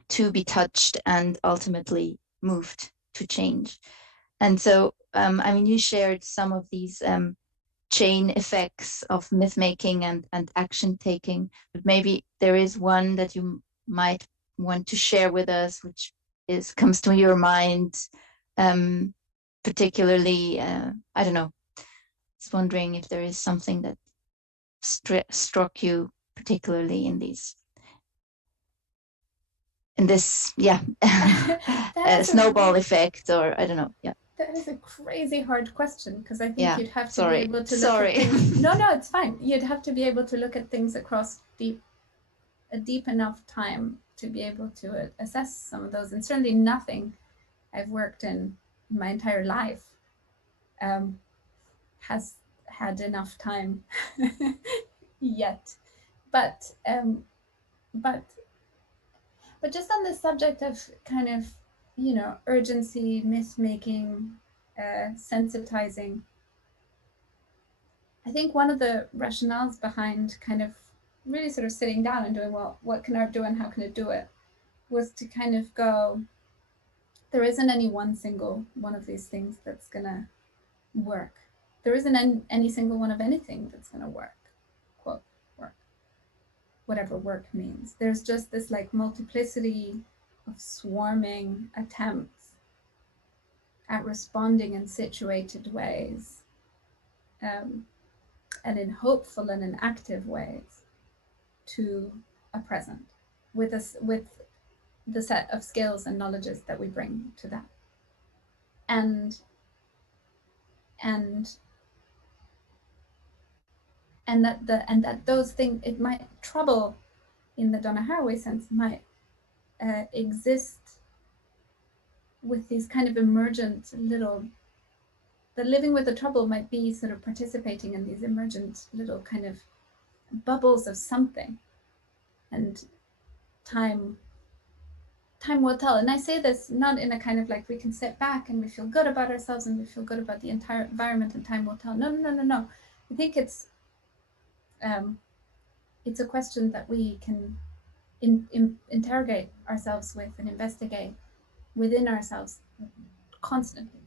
to be touched and ultimately moved to change. And so, I mean, you shared some of these chain effects of myth making and action taking, but maybe there is one that you might want to share with us, which comes to your mind, particularly. I don't know. I was wondering if there is something that struck you particularly in this, snowball effect, or I don't know. Yeah. That is a crazy hard question, because I think you'd have to be able to look at things. No, it's fine. You'd have to be able to look at things across a deep enough time to be able to assess some of those. And certainly nothing I've worked in my entire life has had enough time yet. But just on the subject of kind of, urgency, myth making, sensitizing, I think one of the rationales behind kind of really sort of sitting down and doing, well, what can art do and how can it do it, was to kind of go, there isn't any one single one of these things that's gonna work. There isn't any single one of anything that's gonna work, quote, work, whatever work means. There's just this like multiplicity of swarming attempts at responding in situated ways, and in hopeful and in active ways to a present, with the set of skills and knowledges that we bring to that. And that those things, it might trouble, in the Donna Haraway sense, might exist with these kind of emergent little, the living with the trouble might be sort of participating in these emergent little kind of bubbles of something, and time will tell. And I say this not in a kind of like we can sit back and we feel good about ourselves and we feel good about the entire environment and time will tell. No. I think it's a question that we can interrogate ourselves with and investigate within ourselves constantly.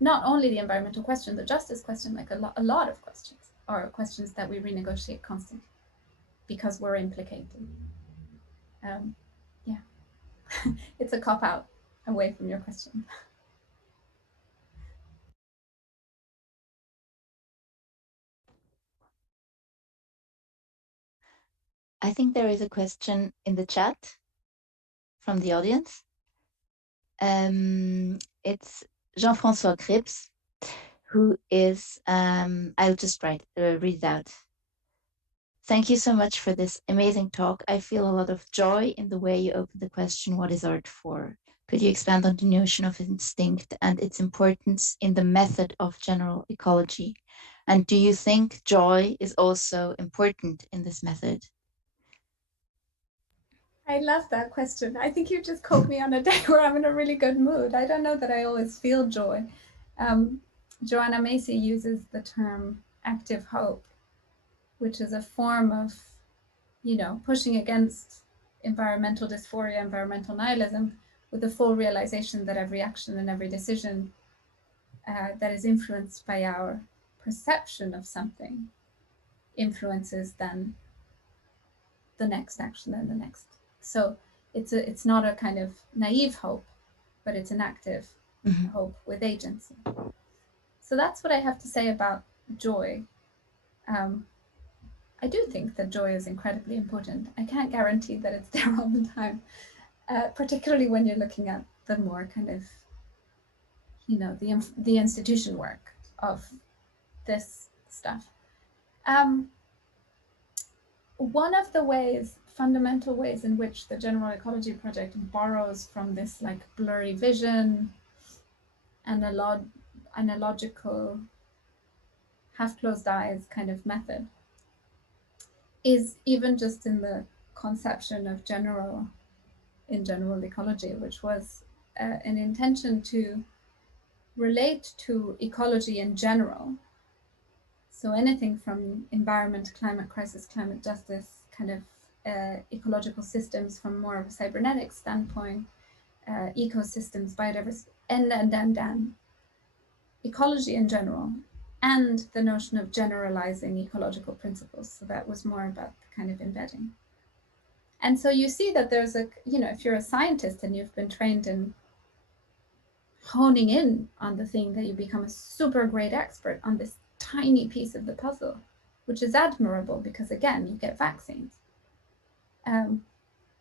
Not only the environmental question, the justice question, like a lot of questions are questions that we renegotiate constantly because we're implicated. Yeah, it's a cop-out away from your question. I think there is a question in the chat from the audience. It's Jean-François Krebs, who is, I'll just read it out. Thank you so much for this amazing talk. I feel a lot of joy in the way you opened the question, what is art for? Could you expand on the notion of instinct and its importance in the method of general ecology? And do you think joy is also important in this method? I love that question. I think you just caught me on a day where I'm in a really good mood. I don't know that I always feel joy. Joanna Macy uses the term active hope, which is a form of, pushing against environmental dysphoria, environmental nihilism, with the full realization that every action and every decision that is influenced by our perception of something influences then the next action and the next. So it's not a kind of naive hope, but it's an active hope with agency. So that's what I have to say about joy. I do think that joy is incredibly important. I can't guarantee that it's there all the time, particularly when you're looking at the more kind of, the institution work of this stuff. One of the fundamental ways in which the General Ecology Project borrows from this like blurry vision, analogical, half-closed eyes kind of method is even just in the conception of general ecology, which was an intention to relate to ecology in general. So anything from environment, climate crisis, climate justice, kind of ecological systems from more of a cybernetic standpoint, ecosystems, biodiversity, and ecology in general, and the notion of generalizing ecological principles. So that was more about kind of embedding. And so you see that there's if you're a scientist and you've been trained in honing in on the thing, that you become a super great expert on this tiny piece of the puzzle, which is admirable because, again, you get vaccines.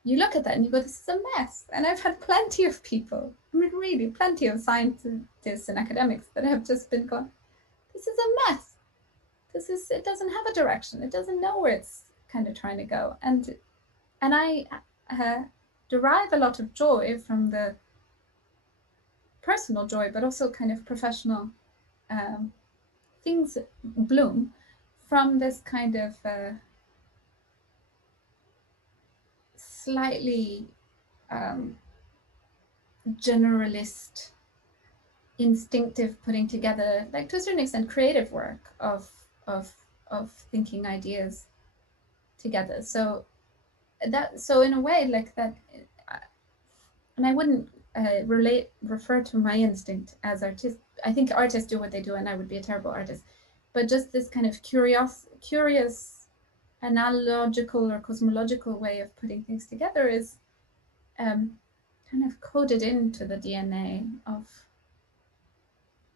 You look at that and you go, this is a mess. And I've had plenty of people, really plenty of scientists and academics that have just been going, this is a mess. It doesn't have a direction. It doesn't know where it's kind of trying to go. And I derive a lot of joy from the personal joy, but also kind of professional things bloom from this kind of slightly generalist, instinctive putting together, like to a certain extent, creative work of thinking ideas together. So in a way, like that, and I wouldn't refer to my instinct as artist. I think artists do what they do, and I would be a terrible artist. But just this kind of curious, analogical or cosmological way of putting things together is kind of coded into the DNA of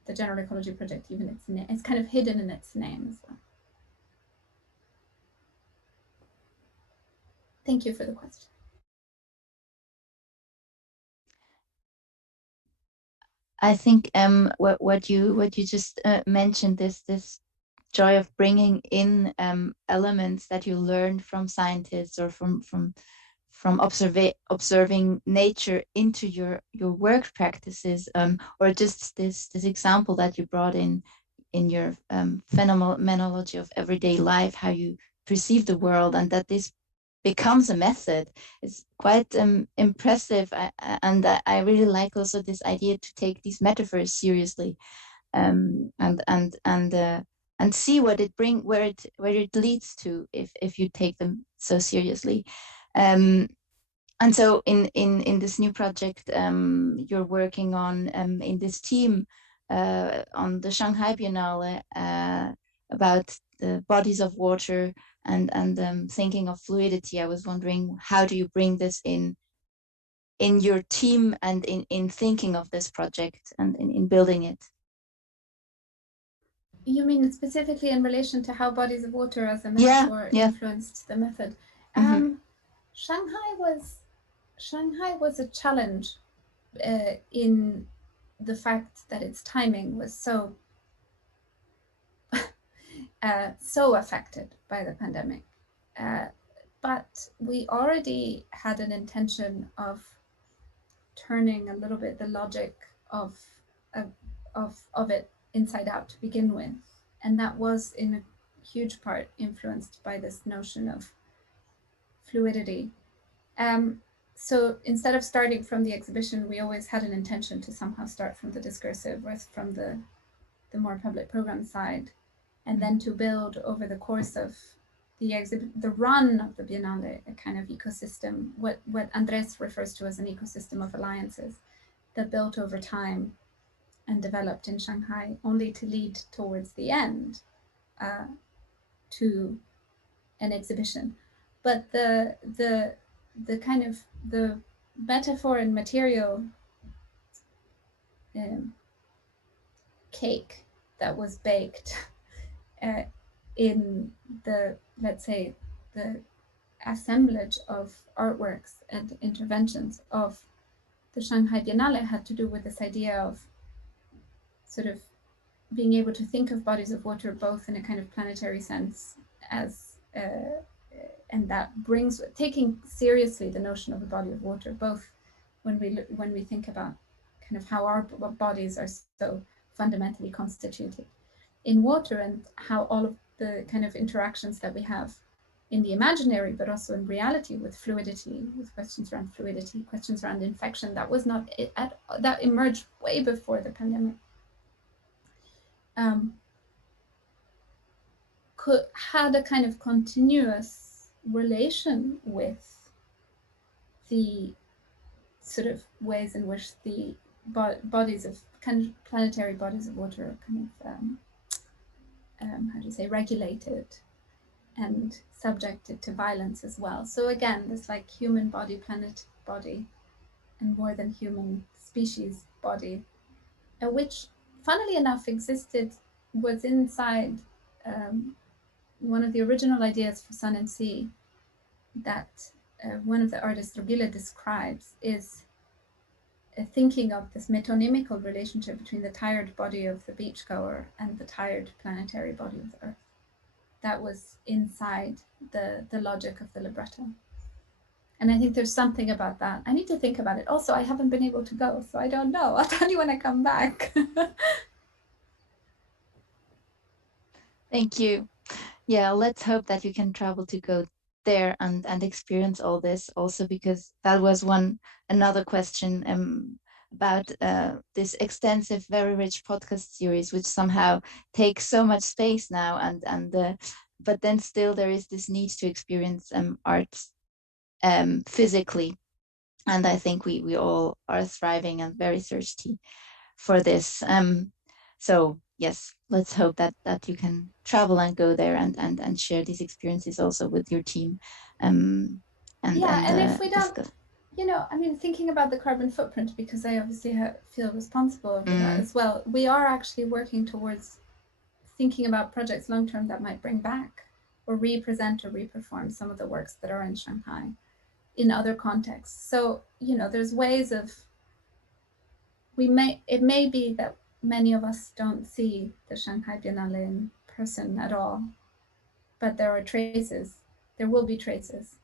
the General Ecology Project. Even it's kind of hidden in its name as well. Thank you for the question. I think what you just mentioned, this joy of bringing in elements that you learned from scientists or from observing nature into your work practices, or just this example that you brought in your phenomenology of everyday life, how you perceive the world, and that this becomes a method. It's quite impressive, and I really like also this idea to take these metaphors seriously, and see what it where it leads to if you take them so seriously. And so in this new project you're working on in this team on the Shanghai Biennale about the bodies of water and thinking of fluidity. I was wondering, how do you bring this in your team and in thinking of this project and in building it? You mean specifically in relation to how bodies of water as a metaphor influenced the method? Shanghai was a challenge in the fact that its timing was so affected by the pandemic. But we already had an intention of turning a little bit the logic of it inside out to begin with. And that was in a huge part influenced by this notion of fluidity. So instead of starting from the exhibition, we always had an intention to somehow start from the discursive or from the more public program side, and then to build over the course of the run of the Biennale, a kind of ecosystem, what Andres refers to as an ecosystem of alliances that built over time and developed in Shanghai, only to lead towards the end to an exhibition. But the kind of the metaphor and material cake that was baked in the, let's say, the assemblage of artworks and interventions of the Shanghai Biennale had to do with this idea of sort of being able to think of bodies of water both in a kind of planetary sense as and that brings taking seriously the notion of a body of water, both when we think about kind of how our bodies are so fundamentally constituted in water, and how all of the kind of interactions that we have in the imaginary, but also in reality, with fluidity, with questions around fluidity, questions around infection, that was not that emerged way before the pandemic. Had a kind of continuous relation with the sort of ways in which the bodies of kind of planetary bodies of water are kind of how do you say, regulated and subjected to violence as well. So again, this like human body, planet body, and more than human species body, which funnily enough was inside one of the original ideas for Sun and Sea that one of the artists, Rogile, describes is thinking of this metonymical relationship between the tired body of the beachgoer and the tired planetary body of the Earth. That was inside the logic of the libretto. And I think there's something about that. I need to think about it. Also, I haven't been able to go, so I don't know. I'll tell you when I come back. Thank you. Yeah, let's hope that you can travel to go there and experience all this also, because that was another question about this extensive, very rich podcast series, which somehow takes so much space now, but then still there is this need to experience art physically, and I think we all are thriving and very thirsty for this. So yes, let's hope that you can travel and go there and share these experiences also with your team. And if we don't, I mean, thinking about the carbon footprint, because I obviously feel responsible over that as well. We are actually working towards thinking about projects long-term that might bring back or represent or reperform some of the works that are in Shanghai in other contexts. So, there's ways of, it may be that many of us don't see the Shanghai Biennale in person at all, but there will be traces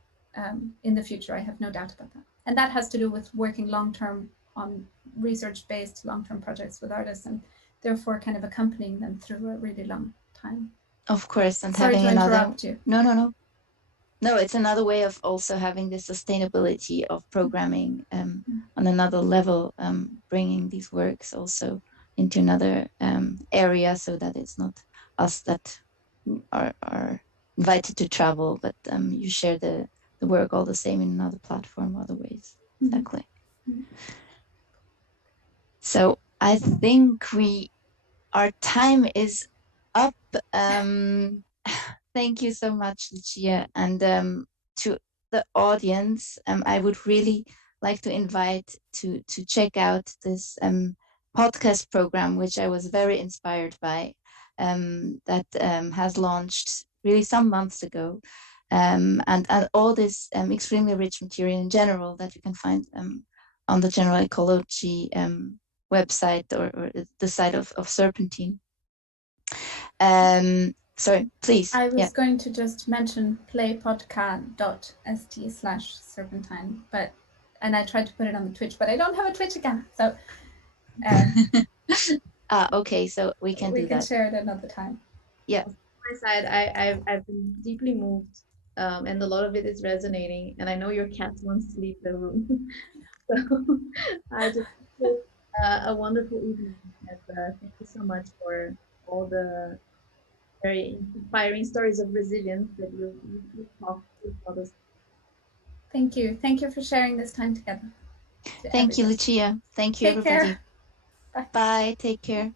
in the future. I have no doubt about that. And that has to do with working long-term on research-based long-term projects with artists, and therefore kind of accompanying them through a really long time. Of course, and Sorry having to another. Interrupt you. No, it's another way of also having the sustainability of programming on another level, bringing these works also into another area, so that it's not us that are invited to travel, but you share the work all the same in another platform, other ways. Exactly. So I think our time is up. Thank you so much, Lucia. And to the audience, I would really like to invite to check out this podcast program, which I was very inspired by, that has launched really some months ago. And all this extremely rich material in general that you can find on the General Ecology website or the site of Serpentine. Sorry, please. I was going to just mention playpodcast.st/serpentine, and I tried to put it on the Twitch, but I don't have a Twitch account, so okay, so we can do that. We can share it another time. Yeah. On my side, I've been deeply moved, and a lot of it is resonating. And I know your cat wants to leave the room, so I just a wonderful evening. And, thank you so much for all the very inspiring stories of resilience that you talked with others. Thank you. Thank you for sharing this time together. Thank you, Lucia. Thank you, everybody. Care. Bye. Take care.